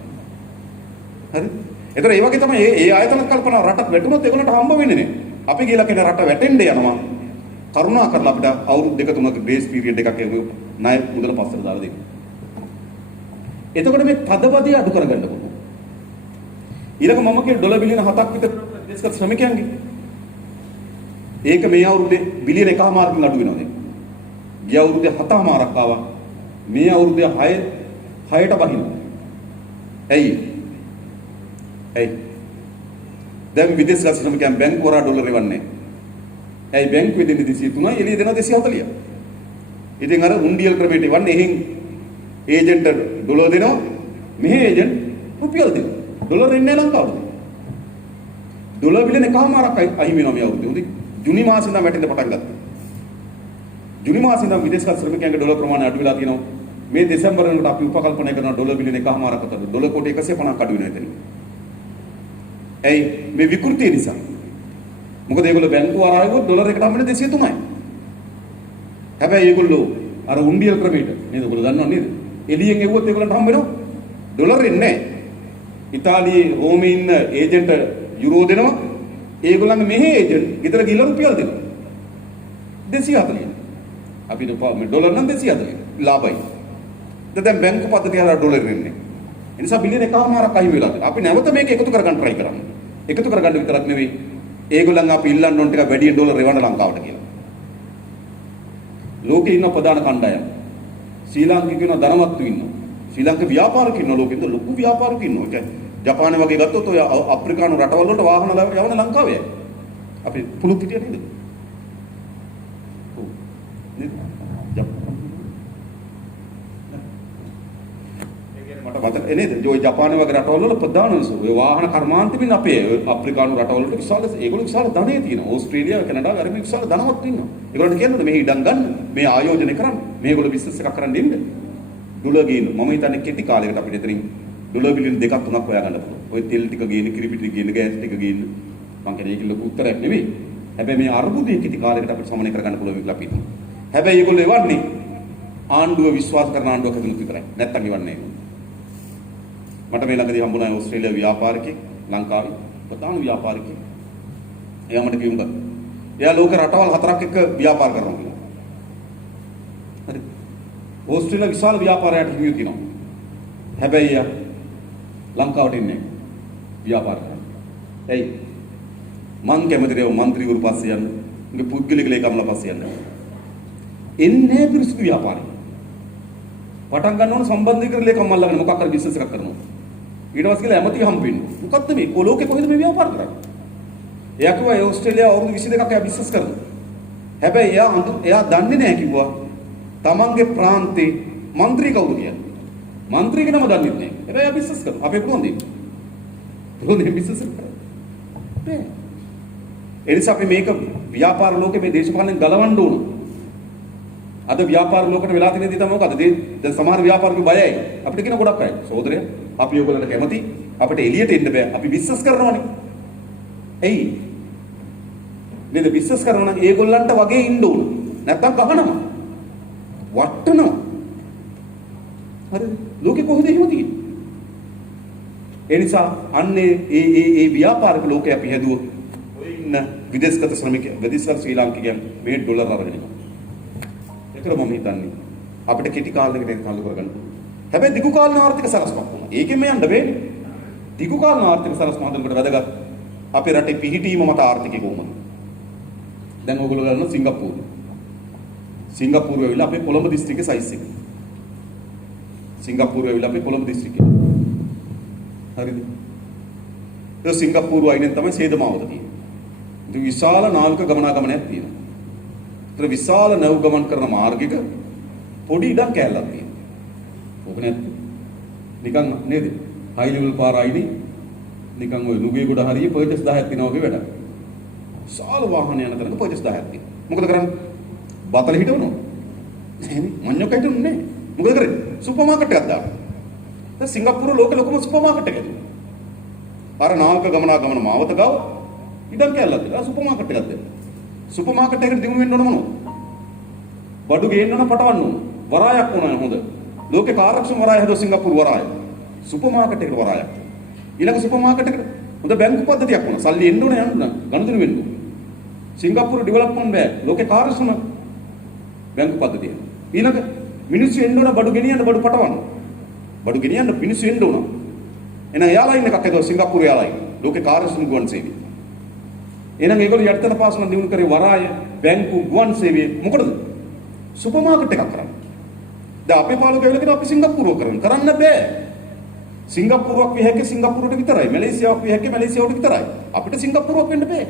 හරි? ඒතර ඒ වගේ තමයි ඒ ආයතන කල්පනා රටක් වැටුනොත් ඒගොල්ලන්ට හම්බ වෙන්නේ නැහැ. අපි කියලා කියන රට වැටෙන්න යනවා. කරුණා කරලා අපිට අවුරුදු 2-3ක ග්‍රේස් පීරියඩ් එකක් ණය මුදල පස්සට දාලා දෙන්න. එතකොට මේ තදබදිය අඩු කරගන්න පුළුවන්. ඊළඟ මම කියන ඩොලර් බිලියන 7ක් විතර විදේශගත ශ්‍රමිකයන්ගේ. ඒක මේ අවුරුද්දේ බිලියන 1.5කින් අඩු වෙනවා දැන්. ගිය අවුරුද්දේ 7.5ක් ආවා. මේ අවුරුද්දේ 6ට බහිනවා. ඇයි? දැන් විදේශගත ශ්‍රමිකයන් බැංකුව වරා ඩොලර් එවන්නේ. ඇයි බැංකුවේ දෙන්නේ 203යි එළිය දෙනවා 240ක්. ඉතින් අර උන්ඩියල් ක්‍රමයට එවන්නේ එහෙන් ඒජන්ට් ඩොලර් දෙනවා මෙහි ඒජන්ට් රුපියල් දෙනවා. ඩොලර් එන්නේ ලංකාවට. ඩොලර් බිලියන එකමාරක් අහිමි වෙනවා මේ අවුරුද්දේ. හොඳයි. ජුනි මාසෙ ඉඳන් වැටෙන්න පටන් ගත්තා. ජුනි මාසෙ ඉඳන් විදේශගත ශ්‍රමිකයන්ගේ ඩොලර් ප්‍රමාණය අඩු වෙලා තියෙනවා. මේ දෙසැම්බර් වෙනකොට අපි උපකල්පනය කරනවා ඩොලර් බිලියන එකමාරක් අතර ඩොලර් කෝටි 150ක් අඩු වෙනවා එතන. ඇයි මේ විකෘතිය නිසා? මොකද ඒගොල්ලෝ බැංකුව ආරායුවොත් ඩොලර් එකට හම්බෙන්නේ 203යි. හැබැයි ඒගොල්ලෝ අර උන්ඩියල් ක්‍රමයට නේද? ඔයගොල්ලෝ දන්නව නේද? එළියෙන් එව්වොත් ඒගොල්ලන්ට හම්බ වෙනවා ඩොලර් එන්නේ නැහැ. ඉතාලියේ රෝමේ ඉන්න ඒජන්ට් යුරෝ දෙනවා. ඒගොල්ලන්ගේ මෙහි ඒජන්ට් ගෙදර ගිහලා රුපියල් දෙනවා. 240. අපිට ඩොලර් නම් 240 ලාභයි. දැන් බැංකු පද්ධතිය හරහා ඩොලර් එන්නේ. ඒ නිසා බිලියන එකමාරක් අහිමි වෙලා තියෙනවා. අපි නැවත මේක එකතු කරගන්න try කරමු. එකතු කරගන්න විතරක් නෙවෙයි ඒගොල්ලන් අපි ඉල්ලන්න ඕන ටික වැඩි ඩොලර් එවන්න ලංකාවට කියලා. ලෝකේ ඉන්න ප්‍රධාන කණ්ඩායම් ශ්‍රී ලාංකිකයෝ ඉන්න ධනවත්තු ඉන්නවා. ශ්‍රී ලාංකික ව්‍යාපාරිකයෝ ඉන්න ලෝකෙින්ද ලොකු ව්‍යාපාරිකයෝ ඉන්නවා. ඒ කියන්නේ ජපානය වගේ ගත්තොත් ඔය අප්‍රිකානු රටවල් වලට වාහන යවන ලංකාවේ. අපි පුළුත් හිටිය නේද? ඔව්. නේද? මට මතක නේද? ඔය ජපානය වගේ රටවල් වල ප්‍රධාන ඔය වාහන කර්මාන්තෙමින් අපේ අප්‍රිකානු රටවල් වලට විශාල ඒගොල්ලෝ විශාල ධනෙ තියෙනවා. ඕස්ට්‍රේලියාව කැනඩාව අර මේ විශාල ධනවත් ඉන්නවා. ඒගොල්ලන්ට කියන්නද මේ ඉඩම් ගන්න, මේ ආයෝජනය කරන්න, මේගොල්ලෝ බිස්නස් එකක් කරන්න ඉන්න. ඩොලර් ගේන්න මම හිතන්නේ කෙටි කාලයකට අපිට එතනින් ඩොලර් බිලියන 2ක් 3ක් හොයාගන්න පුළුවන්. ඔය තෙල් ටික ගේන්න, කිරිපිටි ටික ගේන්න, ගෑස් ටික ගේන්න. මං කියන්නේ ඒක ලොකු උත්තරයක් නෙවෙයි. හැබැයි මේ අර්බුදයේ කෙටි කාලයකට අපිට සමනය කරගන්න පුළුවන් කියලා අපි හිතනවා. හැබැයි ඒගොල්ලෝ එවන්නේ ආණ්ඩුව විශ්වාස කරන ආණ්ඩුවක් හැදුණොත් විතරයි. නැත්තම් ඉවන්නේ නෑ. මට මේ ළඟදී හම්බුණා ඕස්ට්‍රේලියාවේ ව්‍යාපාරිකයෙක් ලංකාවේ ප්‍රධාන ව්‍යාපාරිකයෙක්. එයා මට කිව්වා එයා ලෝක රටවල් 4ක් එක්ක ව්‍යාපාර කරනවා කියලා. හරි. ඕස්ට්‍රේලියාව විශාල ව්‍යාපාරයක් හිමියු තියෙනවා. හැබැයි එයා ලංකාවට ඉන්නේ ව්‍යාපාර කරන්න. ඇයි? මං කැමතිරේ මන්ත්‍රීවරු පස්සේ යන්න. උගේ පුද්ගලික ලේකම්ලා පස්සේ යන්න. එන්නේ පිරිසිදු ව්‍යාපාරේ. පටන් ගන්න ඕන සම්බන්ධීකරණ ලේකම් මල්ලගෙන මොකක් හරි බිස්නස් එකක් කරනවා. ඊට පස්සේ කියලා ඇමති හම්බ වෙන්න. මොකද්ද මේ කොලෝකේ කොහෙද මේ ව්‍යාපාර කරන්නේ? එයා කිව්වා ඒ ඕස්ට්‍රේලියාව අවුරුදු 22ක් එයා බිස්නස් කරනවා. හැබැයි එයා දන්නේ නැහැ කිව්වා තමන්ගේ ප්‍රාන්තේ മന്ത്രി කවුද කියලා. മന്ത്രിගේ නම දන්නේ නැහැ. හැබැයි එයා බිස්නස් කරනවා. අපේ කොහොමද? කොහොමද බිස්නස් කරන්නේ? ඒ නිසා අපි මේක ව්‍යාපාර ලෝකේ මේ දේශපාලනෙන් ගලවන්න ඕන. අද ව්‍යාපාර ලෝකෙට වෙලා තියෙන දේ තමයි මොකද? දැන් සමහර ව්‍යාපාරිකයෝ බයයි. අපිට කියන ගොඩක් අය. සහෝදරය, අපි ඔයගොල්ලන්ට කැමති. අපිට එළියට එන්න බෑ. අපි බිස්නස් කරනවානේ. එයි. නේද බිස්නස් කරනවා නම් ඒගොල්ලන්ට වගේ ඉන්න ඕන. නැත්තම් ගහනවා. වට්ටනවා. හරිද? ලෝකෙ කොහෙද එහෙම තියෙන්නේ? ඒ නිසා අන්නේ ඒ ව්‍යාපාරික ලෝකේ අපි හැදුවොත් ඔය ඉන්න විදේශගත ශ්‍රමිකයන්, විදේශගත ශ්‍රී ලාංකිකයන් මේ ඩොලර් අරගෙන ඉන්නවා. ඒකම මම හිතන්නේ අපිට කෙටි කාලයකට ඒක තල්ලු කරගන්න. හැබැයි දිගු කාලීන ආර්ථික සලස්මක් වුණා. ඒකෙම යන්න බෑනේ. දිගු කාලීන ආර්ථික සලස්ම හදනකොට වැදගත් අපේ රටේ පිහිටීම මත ආර්ථිකය කොහොමද? දැන් ඕගොල්ලෝ ගන්න සිංගප්පූරු. සිංගප්පූරුව ඇවිල්ලා අපේ කොළඹ දිස්ත්‍රික්කේ සයිස් එක. සිංගප්පූරුව ඇවිල්ලා අපේ කොළඹ දිස්ත්‍රික්කේ. හරිද? ඒ සිංගප්පූරුව අයිනෙන් තමයි සේදමාවත තියෙන්නේ. ඒක විශාල නාවික ගමනාගමනයක් තියෙනවා. ඒතර විශාල නැව් ගමන් කරන මාර්ගයක පොඩි ඉඩම් කැලලක් තියෙනවා. ඕක නැත්නම් නිකන් නේද? හයි ලෙවල් පාර අයිනේ නිකන් ඔය නුගේගොඩ හරිය පර්චස් 10ක් තියෙනවා වගේ වැඩක්. විශාල වාහන යන තැනක පර්චස් 10ක් තියෙනවා. මොකද කරන්නේ? බතල හිටවනවා. එහෙනම් මඤ්ඤොක්ක හිටුන්නේ නැහැ. මොකද කරන්නේ? සුපර් මාකට් එකක් දානවා. දැන් සිංගප්පූරුවේ ලෝකෙ ලොකුම සුපර් මාකට් එකක් තියෙනවා. අර නාවික ගමනාගමන මාවත ගාව ඉඩම් කැලලක් තියෙනවා. සුපර් මාකට් එකක් දෙන්න. සුපර් මාකට් එකකට දිනු වෙන්න ඕන මොනවද? බඩු ගේන්න ඕන, පටවන්න ඕන. වරායක් ඕන හොඳ. ලෝකේ කාර්යක්ෂම වරාය හදුව සිංගප්පූරු වරාය. සුපර් මාකට් එකට වරායක්. ඊළඟ සුපර් මාකට් එකට හොඳ බැංකු පද්ධතියක් ඕන. සල්ලි එන්න ඕන යන්න ගනුදෙනු වෙන්න ඕන. සිංගප්පූරු ඩෙවලොප්මන්ට් බැංක් ලෝකේ කාර්යක්ෂම බැංකු පද්ධතිය. ඊළඟ මිනිස්සු එන්න ඕන බඩු ගෙනියන්න, බඩු පටවන්න. බඩු ගෙනියන්න මිනිස්සු එන්න ඕන. එහෙනම් එයාලයින් එකක් හදුවා සිංගප්පූරු එයාලයින්. ලෝකේ කාර්යක්ෂම ගුවන් සේවය. එහෙනම් ඒගොල්ලෝ යටිතන පාසල දිනු කරේ වරාය, බැංකු, ගුවන් සේවය මොකටද? සුපර් මාකට් එකක් කරන්න. දැන් අපේ පාලකයෝ කියලා අපි සිංගප්පූරුව කරන්න බෑ. සිංගප්පූරුවක් විය හැකි සිංගප්පූරුවට විතරයි. මැලේසියාවක් විය හැකි මැලේසියාවට විතරයි. අපිට සිංගප්පූරුවක් වෙන්න බෑ.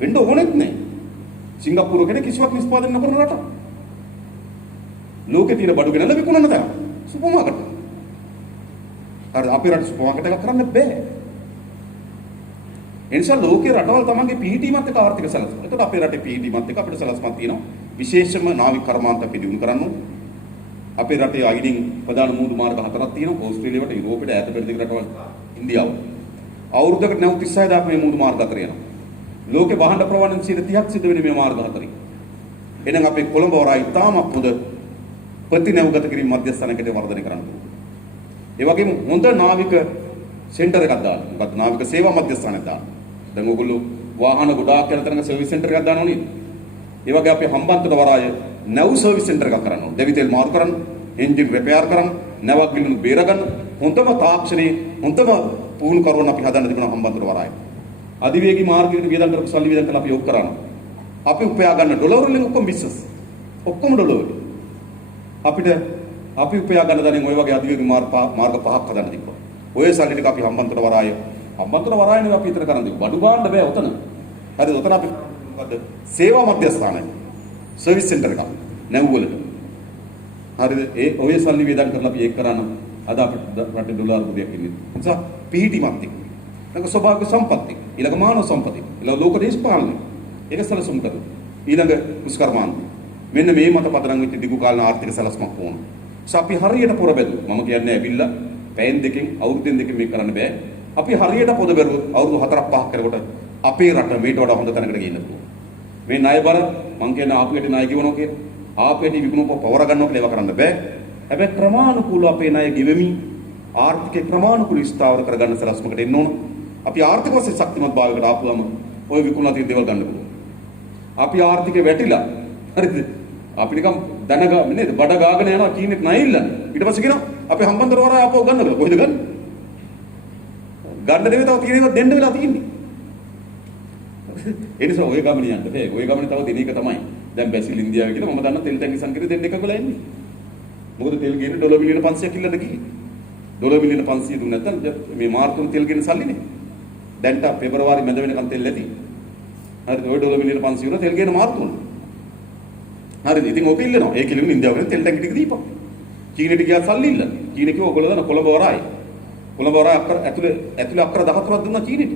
වෙන්න ඕනෙත් නෑ. සිංගප්පූරුව කියන්නේ කිසිවක් නිෂ්පාදනය නොකරන රටක්. ලෝකේ තියෙන බඩු ගෙනල්ලා විකුණන තැන. Super market. හරි අපේ රටේ සුපර් මාකට් එකක් කරන්න බෑ. ඒ නිසා ලෝකේ රටවල් තමන්ගේ පිහිටීමත් එක්ක ආර්ථික සැලසුම්. එතකොට අපේ රටේ පිහිටීමත් එක්ක අපිට සැලසුමක් තියෙනවා. විශේෂම නාවික කර්මාන්ත අපි දිනු කරන්න ඕනේ. අපේ රටේ අයිනින් ප්‍රධාන මූදු මාර්ග 4ක් තියෙනවා. ඕස්ට්‍රේලියාවට, යුරෝපෙට, ඈත පෙරදිග රටවල්, ඉන්දියාව. අවුරුද්දකට 93000 මේ මූදු මාර්ග 4 යනවා. ලෝකේ වාහන ප්‍රවාහන 30ක් සිදු වෙන්නේ මේ මාර්ග 4. එහෙනම් අපේ කොළඹ වරාය තාමත් හොඳ ප්‍රතිනැවුගත කිරීම මධ්‍යස්ථානයකට වර්ධනය කරන්න ඕනේ. ඒ වගේම හොඳ නාවික සෙන්ටර් එකක් දාන්න. මොකද නාවික සේවා මධ්‍යස්ථානයක් දාන්න. දැන් ඔයගොල්ලෝ වාහන ගොඩාක් යන තැනක සර්විස් සෙන්ටර් එකක් දානවා නේද? ඒ වගේ අපි හම්බන්තොට වරාය නැව් සර්විස් සෙන්ටර් එකක් කරන්න ඕනේ. දෙවිතෙල් මාරු කරන්න, එන්ජින් රිපෙයාර් කරන්න, නැවක් ගිලුණු බේරගන්න, හොඳම තාක්ෂණයේ හොඳම පුහුණු කරුවන් අපි හදන්න තිබුණා හම්බන්තොට වරාය. අධිවේගී මාර්ගයකට වියදම් කරපු සල්ලි වියදම් කරලා අපි යොක් කරනවා. අපි උපයා ගන්න ඩොලර් වලින් ඔක්කොම බිස්නස්. ඔක්කොම ඩොලර් වලින්. අපිට අපි උපයා ගන්න දණෙන් ওই වගේ අධිවේගී මාර්ග පහක් හදන්න තිබුණා. ඔය සල්ලි ටික අපි හම්බන්තොට වරායනේ අපි විතර කරන් දෙමු. බඩු බාන්න බෑ උතන. හරිද? උතන අපි මොකද? සේවා මධ්‍යස්ථානයි. සර්විස් සෙන්ටර් එකක්. නැව්වලට. හරිද? ඒ ඔය සල්ලි වියදම් කරලා අපි ඒක කරා නම් අද අපිට රටේ ඩොලර් පුදියක් ඉන්නේ. ඒ නිසා පිහිටීමක් තියෙනවා. ඊළඟ ස්වභාවික සම්පත්තිය, ඊළඟ මානව සම්පත්තිය, ඊළඟ ලෝක දේශපාලනය. ඒක සැලසුම් කරනවා. ඊළඟ කුස්කර්මාන්ත. මෙන්න මේ මත පදනම් වෙච්ච දිගු කාලන ආර්ථික සැලසුමක් ඕන. අපි හරියට පොර බැලුවොත් මම කියන්නේ ඇවිල්ලා පැයෙන් දෙකෙන් අවුරුද්දෙන් දෙකෙන් මේක කරන්න බෑ. අපි හරියට පොද බැලුවොත් අවුරුදු 4ක් 5ක් කරනකොට අපේ රට මේට වඩා හොඳ තැනකට ගිහින් පුළුවන්. මේ ණය බර මං කියන්නේ ආපුවට ණය ගෙවනවා කියලා. ආපුවට විකුණුව පවර ගන්නවා කියලා ඒව කරන්න බෑ. හැබැයි ක්‍රමානුකූලව අපේ ණය ගෙවෙමින් ආර්ථිකේ ක්‍රමානුකූලව ස්ථාවර කරගන්න සලස්මකට එන්න ඕන. අපි ආර්ථික වශයෙන් ශක්තිමත් භාවයකට ආපුවම ওই විකුණලා තියෙන දේවල් ගන්න පුළුවන්. අපි ආර්ථිකේ වැටිලා හරිද? අපි නිකන් දැනගා නේද? බඩ ගාගෙන යනවා කීනෙත් ණය ඉල්ලන්නේ. ඊට පස්සේ කියනවා අපි හම්බන්තොට වරාය ආපහු ගන්න කියලා. කොහෙද ගන්න? ගන්න දෙවි තව තියෙන ඒවා දෙන්න වෙලා තියෙන්නේ. ඒ නිසා ඔය ගමන යන්න බෑ. ඔය ගමන තව දින එක තමයි. දැන් බැසිල් ඉන්දියාවේ කියලා මම දන්න තෙල් ටැංකි සංකේත දෙන්න එකක් වෙලා ඉන්නේ. මොකද තෙල් ගේන ඩොලර් මිලියන 500ක් ඉල්ලන්න ගියේ. ඩොලර් මිලියන 500 දුන්නේ නැත්නම් මේ මාර්තුන් තෙල් ගේන සල්ලිනේ. දැන්ට පෙබරවාරි මැද වෙනකන් තෙල් ඇති. හරිද? ඔය ඩොලර් මිලියන 500 වල තෙල් ගේන මාර්තුන්. හරිද? ඉතින් ඕක ඉල්ලනවා. ඒක ඉල්ලුවම ඉන්දියාවෙන් තෙල් ටැංකි ටික දීපන්. චීනෙට ගියා සල්ලි ඉල්ලන්න. චීනෙ කිව්ව ඔයගොල්ලෝ දන්න කොළඹ වරායි. කොළඹ වරාය ඇතුලේ අක්කර 14ක් දුන්නා චීනෙට.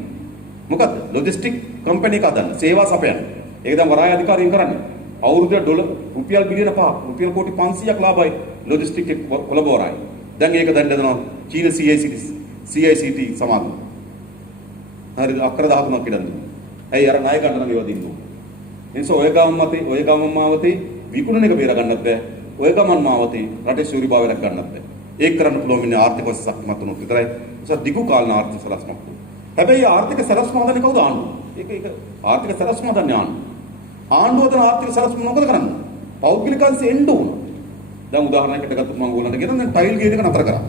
මොකද්ද? ලොජිස්ටික් කම්පැනි එකක් හදන්න. සේවා සපයන්න. ඒක දැන් වරාය අධිකාරියෙන් කරන්නේ. අවුරුද්දට ඩොලර් රුපියල් බිලියන 5ක් රුපියල් කෝටි 500ක් ලාභයි ලොජිස්ටික් කොළඹ වරායි. දැන් ඒක දැන් දෙනවා චීන CICT සමාගම. හරිද? අක්කර 13ක් ඉඩන් දුන්නා. ඇයි අර ණය ගන්න නම් ඒවා දින්නු. ඒ නිසා ඔය ගම මාවතේ විකුණන එක බේර ගන්නත් බෑ. ඔය ගමන් මාවතේ රටේ ශූරභාවය රැක ගන්නත් බෑ. ඒක කරන්න පුළුවන් වෙන්නේ ආර්ථික වශයෙන් ශක්තිමත් වුණොත් විතරයි. ඒ නිසා දිගු කාලන ආර්ථික සලස්මක්. හැබැයි ආර්ථික සලස්ම හදන්නේ කවුද? ආණ්ඩුව. ඒක ආර්ථික සලස්ම හදන්නේ ආණ්ඩුව. ආණ්ඩුව හදන ආර්ථික සලස්ම මොකද කරන්නේ? පෞද්ගලිකංශ එන්න ඕන. දැන් උදාහරණයකට ගත්තොත් මම ඕනට කියන දැන් ටයිල් ගේන එක නතර කරා.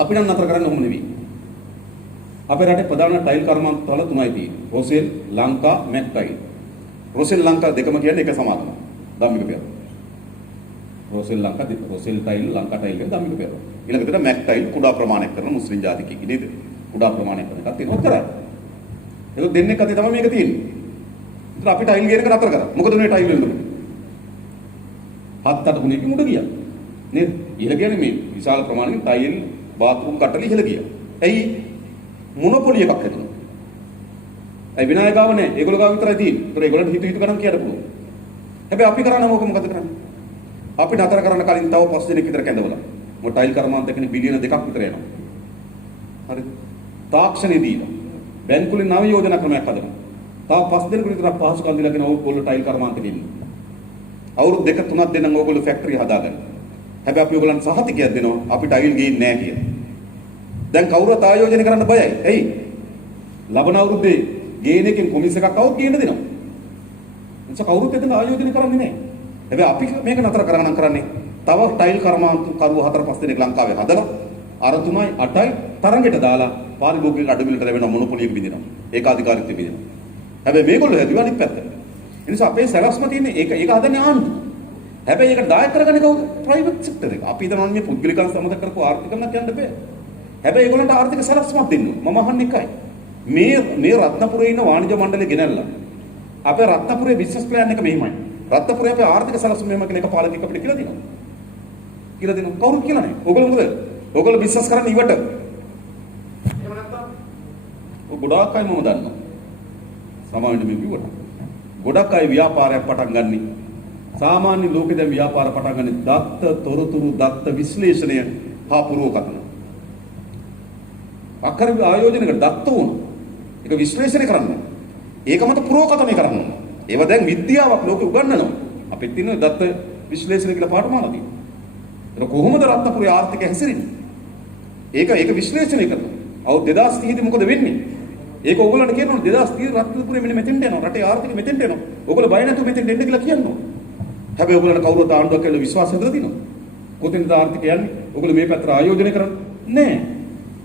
අපි නම් නතර කරන්න ඕන නෙවෙයි. අපේ රටේ ප්‍රධාන ටයිල් කර්මාන්ත තල තුනයි තියෙන්නේ. රොසෙල්, ලංකා, මැක් ටයිල්. රොසෙල් ලංකා දෙකම කියන්නේ එක සමාගම. ධම්මික පෙර. රොසෙල් ටයිල්, ලංකා ටයිල් කියන ධම්මික පෙර. ඊළඟට මැක් ටයිල් කුඩා ප්‍රමාණයක් කරන මුස්ලිම් ජාතිකයෙක් නේද? කුඩා ප්‍රමාණයක් කරන එකක් තියෙනවා කරා. ඒක දෙන්නේ කතේ තමයි මේක තියෙන්නේ. ඒතර අපි ටයිල් ගේන එක නතර කරා. මොකද මේ ටයිල් වලින් දුන්නේ? 7-8 ගුණයකින් උඩ ගියා. නේද? ඉහළ කියන්නේ මේ විශාල ප්‍රමාණයකින් ටයිල් බාත්රූම් කට්ටල ඉහළ ගියා. ඇයි? මොනොපොලි එකක් හැදුණා. ඒ විනායක ගාව නැහැ. ඒගොල්ලෝ ගාව විතරයි තියෙන්නේ. ඒතර ඒගොල්ලන්ට හිතු ගණන් කියන්න පුළුවන්. හැබැයි අපි කරන්නේ මොකද කරන්නේ? අපි නතර කරන්න කලින් තව 5 දිනක් විතර කැඳවලා. මොකද ටයිල් කර්මාන්ත එකනේ බිලියන 2ක් විතර යනවා. හරිද? තාක්ෂණේ දීලා. බැංකුවලින් නව යෝජනා ක්‍රමයක් හදනවා. තව 5 දිනකට විතර පහසුකම් දීලා කියන ඕගොල්ලෝ ටයිල් කර්මාන්තෙට ඉන්න. අවුරුදු 2-3ක් දෙන්නම් ඕගොල්ලෝ ෆැක්ටරි හදාගන්න. හැබැයි අපි ඕගොල්ලන්ට සහතිකයක් දෙනවා අපි ටයිල් ගේන්නේ නැහැ කියලා. දැන් කවුරුත් ආයෝජනය කරන්න බයයි. ඇයි? ලබන අවුරුද්දේ ගේන එකෙන් කොමිස් එකක් આવුත් ගේන්න දෙනවා. එනිසා කවුරුත් එතන ආයෝජනය කරන්නේ නැහැ. හැබැයි අපි මේක නතර කරගන්න කරන්නේ තව ටයිල් කර්මාන්ත කරුවෝ 4-5 දෙනෙක් ලංකාවේ හදලා අර 3යි 8යි තරඟෙට දාලා පාරිභෝගික අඩවිලට ලැබෙන මොනොපොලියක බිඳිනවා. ඒකාධිකාරීත්වය බිඳිනවා. හැබැයි මේගොල්ලෝ හැදුවා අනිත් පැත්තට. ඒ නිසා අපේ සැලැස්ම තියෙන්නේ ඒක හදන්නේ ආණ්ඩුව. හැබැයි ඒකට දායක කරගන්නේ කවුද? ප්‍රයිවට් සෙක්ටර් එක. අපි හිතනවා මේ පුද්ගලිකයන් සමග කරපු ආර්ථිකමක් යන්න බෑ. හැබැයි ඒගොල්ලන්ට ආර්ථික සැලැස්මක් දෙන්න ඕන. මම අහන්නේ එකයි. මේ රත්නපුරේ ඉන්න වාණිජ්‍ය මණ්ඩලය ගෙනල්ලා අපේ රත්නපුරේ බිස්නස් ප්ලෑන් එක මෙහිමයි. රත්නපුරේ අපේ ආර්ථික සැලැස්ම මෙහෙම කියලා එක පාලකෙක් අපිට කියලා දෙනවා. කියලා දෙනවා. කවුරුත් කියලා නැහැ. ඕගොල්ලෝ මොකද? ඕගොල්ලෝ බිස්නස් කරන්න ඉවට. එහෙම නැත්නම් ඔය ගොඩාක් අය මම දන්නවා. සමාවෙන්න මේ කිව්වට. ගොඩක් අය ව්‍යාපාරයක් පටන් ගන්නි. සාමාන්‍ය ලෝකේ දැන් ව්‍යාපාර පටන් ගන්නේ දත්ත තොරතුරු දත්ත විශ්ලේෂණය හා පුරෝකතන. අක්කර ආයෝජනයකට දත්ත වුණ. ඒක විශ්ලේෂණය කරන්න. ඒක මත පුරෝකතනය කරන්න. ඒව දැන් විද්‍යාවක් ලෝකෙ උගන්වනවා. අපිට තියෙන දත්ත විශ්ලේෂණය කියලා පාඩමාලා තියෙනවා. ඒක කොහොමද රත්නපුරේ ආර්ථිකය හැසිරෙන්නේ? ඒක විශ්ලේෂණය කරනවා. අවුරුදු 2030 දී මොකද වෙන්නේ? ඒක ඕගොල්ලන්ට කියනවා 2030 රත්නපුරේ මෙන්න මෙතෙන්ට යනවා. රටේ ආර්ථිකය මෙතෙන්ට යනවා. ඕගොල්ලෝ බය නැතුව මෙතෙන්ට එන්න කියලා කියනවා. හැබැයි ඕගොල්ලන්ට කවුරුත් ආණ්ඩුවක් කියලා විශ්වාස හදලා තියෙනවා. කොතෙන්ද ආර්ථිකය යන්නේ? ඕගොල්ලෝ මේ පැත්තට ආයෝජනය කරන්නේ නැහැ.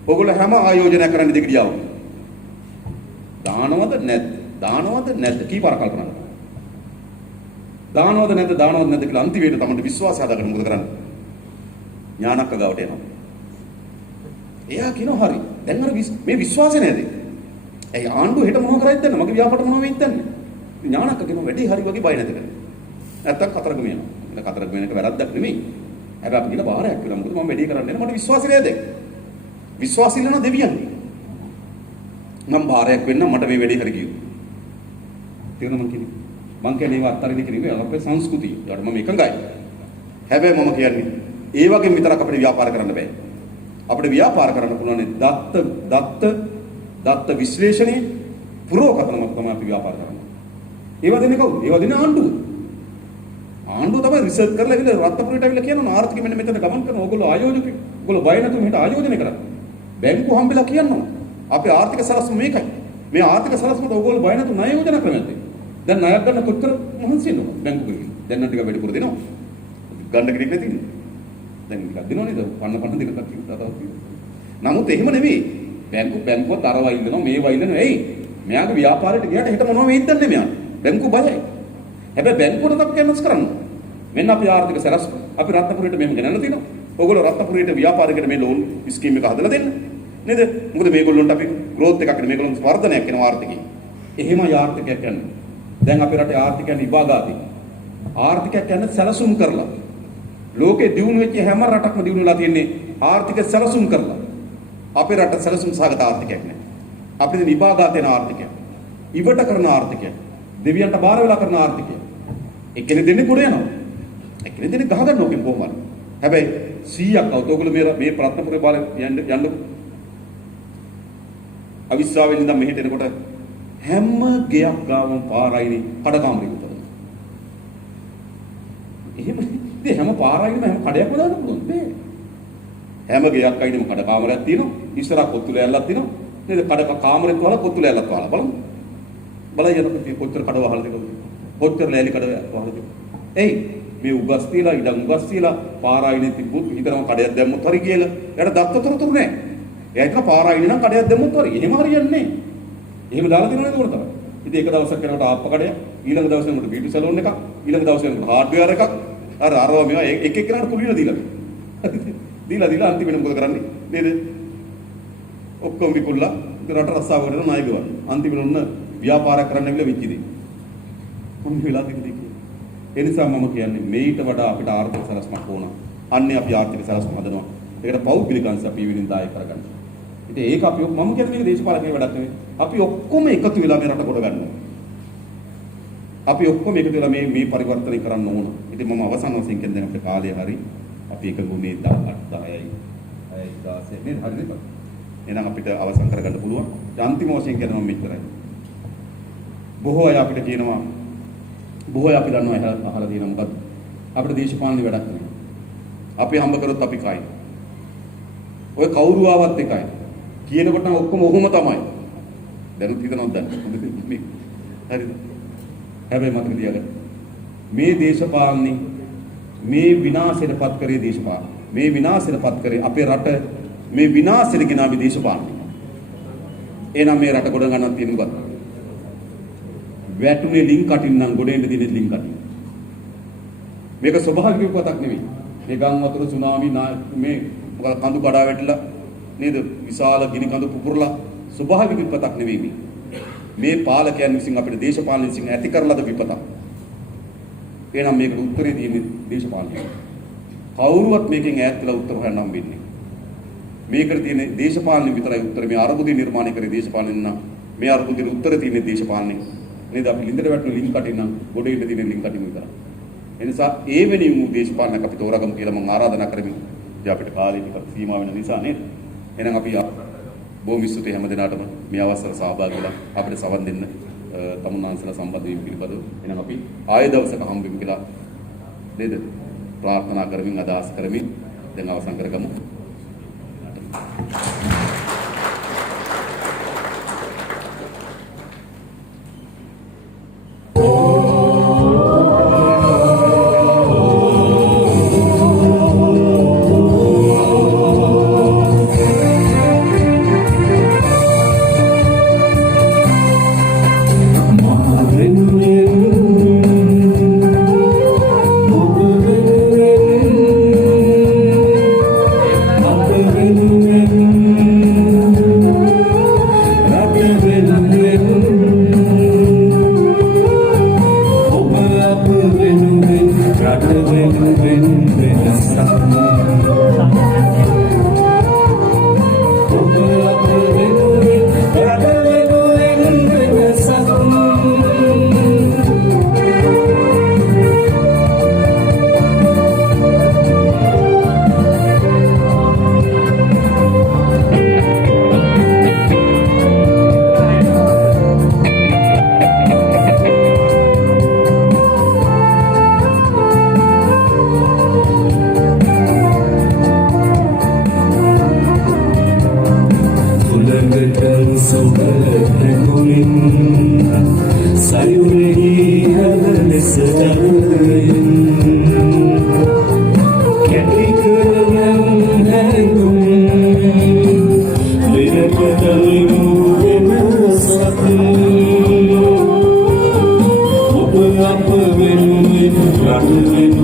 ඕගොල්ලෝ හැම ආයෝජනයක් කරන්නේ දෙකඩියාව. දානවද නැද්ද? දානවද නැද්ද? කීපාර කල්පනා කරනවා. දානවද නැද්ද කියලා අන්තිමේට තමයි විශ්වාසය හදාගන්න මොකද කරන්නේ? ඥානක්ක ගාවට එනවා. එයා කියනවා හරි. දැන් අර මේ විශ්වාසය නේද? ඇයි ආණ්ඩුව හෙට මොනව කරයිද දන්නේ? මගේ ව්‍යාපාරට මොනව වෙයිද දන්නේ? ඥානක්ක කියනවා වැඩි හරි වගේ බය නැති කරන්නේ. නැත්තම් කතරගම යනවා. ඒක කතරගම වෙන එක වැරද්දක් නෙමෙයි. හැබැයි අපි කියන බාරයක් කියලා. මොකද මම වැඩි කරන්නේ නැහැ. මට විශ්වාසය නේද? විශ්වාසය ඉල්ලන දෙවියන්ගේ. මම බාරයක් වෙන්න මට මේ වැඩි හරි කියු. තේරුණා මං කියන්නේ. මං කියන්නේ ඒව අත්තරින් කියන්නේ අපේ සංස්කෘතිය. ඒකට මම එකඟයි. හැබැයි මම කියන්නේ ඒ වගේම විතරක් අපිට ව්‍යාපාර කරන්න බෑ. අපිට ව්‍යාපාර කරන්න පුළුවන් දත්ත විශ්ලේෂණය පුරෝකතනම තමයි අපි ව්‍යාපාර කරන්නේ. ඒව දෙන්නේ කවුද? ඒව දෙන්නේ ආණ්ඩුව. ආණ්ඩුව තමයි රිසර්ච් කරලා ඉතින් රත්නපුරේට අවිල්ලා කියනවා ආර්ථිකය මෙන්න මෙතන ගමන් කරන ඕගොල්ලෝ ආයෝජකයෝ. ඕගොල්ලෝ බය නැතුව මෙහෙට ආයෝජනය කරන්න. බැංකුව හම්බෙලා කියනවා. අපේ ආර්ථික සලස්ම මේකයි. මේ ආර්ථික සලස්මට ඕගොල්ලෝ බය නැතුව ණය යෝජනා කරන්න. දැන් ණයක් ගන්න කොච්චර මහන්සි වෙනවද බැංකුවකින්? දැන් නම් ටික වැඩිපුර දෙනවා. ගන්න කෙනෙක් නැති ඉන්නේ. දැන් ටිකක් දෙනව නේද? පන්න දෙකක් කිව්වා. නමුත් එහෙම නෙවෙයි. බැංකුවත් අරවා ඉල්ලනවා මේවා ඉල්ලනවා. එයි මෙයාගේ ව්‍යාපාරයට ගියාට හෙට මොනව වෙයිද දන්නේ මෙයා. බැංකුව බලයි. හැබැයි බැංකුවට අපි කැන්වස් කරන්න. මෙන්න අපි ආර්ථික සලස්ම අපි රත්නපුරේට මෙහෙම ගෙනල්ලා තිනවා. ඕගොල්ලෝ රත්නපුරේට ව්‍යාපාරිකයට මේ ලෝන් ස්කීම් එක හදලා දෙන්න. නේද? මොකද මේගොල්ලොන්ට අපි growth එකක් මේගොල්ලොන්ට වර්ධනයක් වෙනවා ආර්ථිකේ. එහෙමයි ආර්ථිකයක් යන්නේ. දැන් අපේ රටේ ආර්ථිකයන් විභාගාදී. ආර්ථිකයක් යන්නේ සැලසුම් කරලා. ලෝකේ දියුණු වෙච්ච හැම රටක්ම දියුණු වෙලා තියෙන්නේ ආර්ථික සැලසුම් කරලා. අපේ රට සැලසුම් සහගත ආර්ථිකයක් නෑ. අපේ විභාගාත වෙන ආර්ථිකයක්. ඉවට කරන ආර්ථිකයක්. දෙවියන්ට බාර වෙලා කරන ආර්ථිකයක්. එක්කෙනෙක් දෙන්නේ කුඩ යනවා. එක්කෙනෙක් දෙන්නේ ගහ ගන්න ඕකෙන් කොහොමද? හැබැයි 100ක් අවුත් ඔයගොල්ලෝ මේ ප්‍රත්නපුරේ බාර යන්න අවිස්සාවෙන් ඉඳන් මෙහෙට එනකොට හැම ගෙයක් ගාවම පාරයිනේ කඩකාමරයක උතන. එහෙම ඉතින් හැම පාරයිනම හැම කඩයක්ම දාන්න පුළුවන් බෑ. හැම ගෙයක් අයිනම කඩකාමරයක් තියෙනවා. ඉස්සරහ කොත්තුල ඇල්ලක් තියෙනවා. නේද? කඩක කාමරෙත් වල කොත්තුල ඇල්ලක් වල බලමු. බලයන්ට කොච්චර කඩ වහලා දෙනවද? කොච්චර ලෑලි කඩ වහලා දෙනවද? එයි මේ උගස් තියලා ඉඩම් උගස් තියලා පාරයිනේ තිබ්බොත් හිතනවා කඩයක් දැම්මොත් හරි කියලා. එයාට දත්තතරතුරු නෑ. එයා හිතන පාරයිනේ නම් කඩයක් දැම්මොත් හරි. එහෙම හරියන්නේ නෑ. එහෙම දාලා දෙනවනේ ඒකට තමයි. ඉතින් එක දවසක් යනකොට ආප්ප කඩයක්, ඊළඟ දවසේ යනකොට බියුටි සැලෝන් එකක්, ඊළඟ දවසේ යනකොට හાર્ඩ්වෙයාර් එකක්. අරවා මේවා එක එක්කෙනාට කුලියන දීලා. දීලා අන්තිමට මොකද කරන්නේ? නේද? ඔක්කොම විකුණලා රට රස්සාව කරන ණය ගෙවන්න. අන්තිමට ඔන්න ව්‍යාපාරයක් කරන්න ඇවිල්ලා විච්චි දෙයි. මොන වෙලාවද කියන්නේ? ඒ නිසා මම කියන්නේ මේට වඩා අපිට ආර්ථික සලස්මක් ඕන. අන්නේ අපි ආර්ථික සලස්ම හදනවා. ඒකට පෞද්ගලික අංශ අපි විවිධින් දායක කරගන්න. ඉතින් ඒක අපි මම කියන්නේ මේක දේශපාලකේ වැඩක් නෙවෙයි. අපි ඔක්කොම එකතු වෙලා මේ රට කොට ගන්නවා. අපි ඔක්කොම එකතු වෙලා මේ පරිවර්තනය කරන්න ඕන. ඉතින් මම අවසන් වශයෙන් කියන දැන් අපේ කාලය හරි. අපි එක ගුණේ 10යි 16 නේද? හරිද? එහෙනම් අපිට අවසන් කරගන්න පුළුවන්. අන්තිම වශයෙන් කියනවා මම මෙච්චරයි. බොහෝ අය අපිට කියනවා බොහෝ අය අපි දන්නවා අහලා තියෙනවා මොකද්ද? අපිට දේශපාලනේ වැඩක් නෙවෙයි. අපි හම්බ කරොත් අපි කයි. ඔය කවුරු ආවත් එකයි. කියනකොට නම් ඔක්කොම ඔහොම තමයි. දැනුත් හිතනවද දන්නේ? හරිද? හැබැයි මතක තියාගන්න. මේ දේශපාලනේ මේ විනාශයටපත් කරේ දේශපාලන. මේ විනාශයටපත් කරේ අපේ රට මේ විනාශෙට ගෙනාවේ දේශපාලනේ. එහෙනම් මේ රට ගොඩ ගන්නක් තියෙන මොකක්ද? වැටුනේ ලින් කටින් නම් ගොඩේට දිනේ ලින් කටින්. මේක ස්වභාවික විපතක් නෙවෙයි. මේ ගම් වතුර සුනාමි මේ මොකද කඳු කඩා වැටිලා නේද? විශාල ගිනි කඳු පුපුරලා ස්වභාවික විපතක් නෙවෙයි මේ. මේ පාලකයන් විසින් අපිට දේශපාලන විසින් ඇති කරලද විපතක්. එහෙනම් මේකට උත්තරේ තියෙන්නේ දේශපාලනය. කවුරුවත් මේකෙන් ඈත් වෙලා උත්තර හොයන්න හම්බෙන්නේ. මේකට තියෙන දේශපාලන විතරයි උත්තර. මේ අරුබුදේ නිර්මාණය කරේ දේශපාලන නම් මේ අරුබුදේ උත්තර තියෙන දේශපාලනේ. නේද? අපි ලින්දට වැටුණු ලින්ක් කටින් නම් ගොඩ ඉන්න තියෙන ලින්ක් කටින් විතරයි. ඒ නිසා ඒ වෙනින් වූ දේශපාලනයක් අපි තෝරාගමු කියලා මම ආරාධනා කරමි. ඉතින් අපිට කාලය ටිකක් සීමා වෙන නිසා නේද? එහෙනම් අපි බොහොම ස්තුතියි හැම දිනාටම මේ අවස්ථාවට සහභාගී වෙලා අපිට සවන් දෙන්න තමුන්නාන්සලා සම්බන්ධ වීම පිළිබඳව. එහෙනම් අපි ආයෙ දවසක හම්බෙමු කියලා නේද? ප්‍රාර්ථනා කරමින් අදහස් කරමින් දැන් අවසන් කරගමු. Up with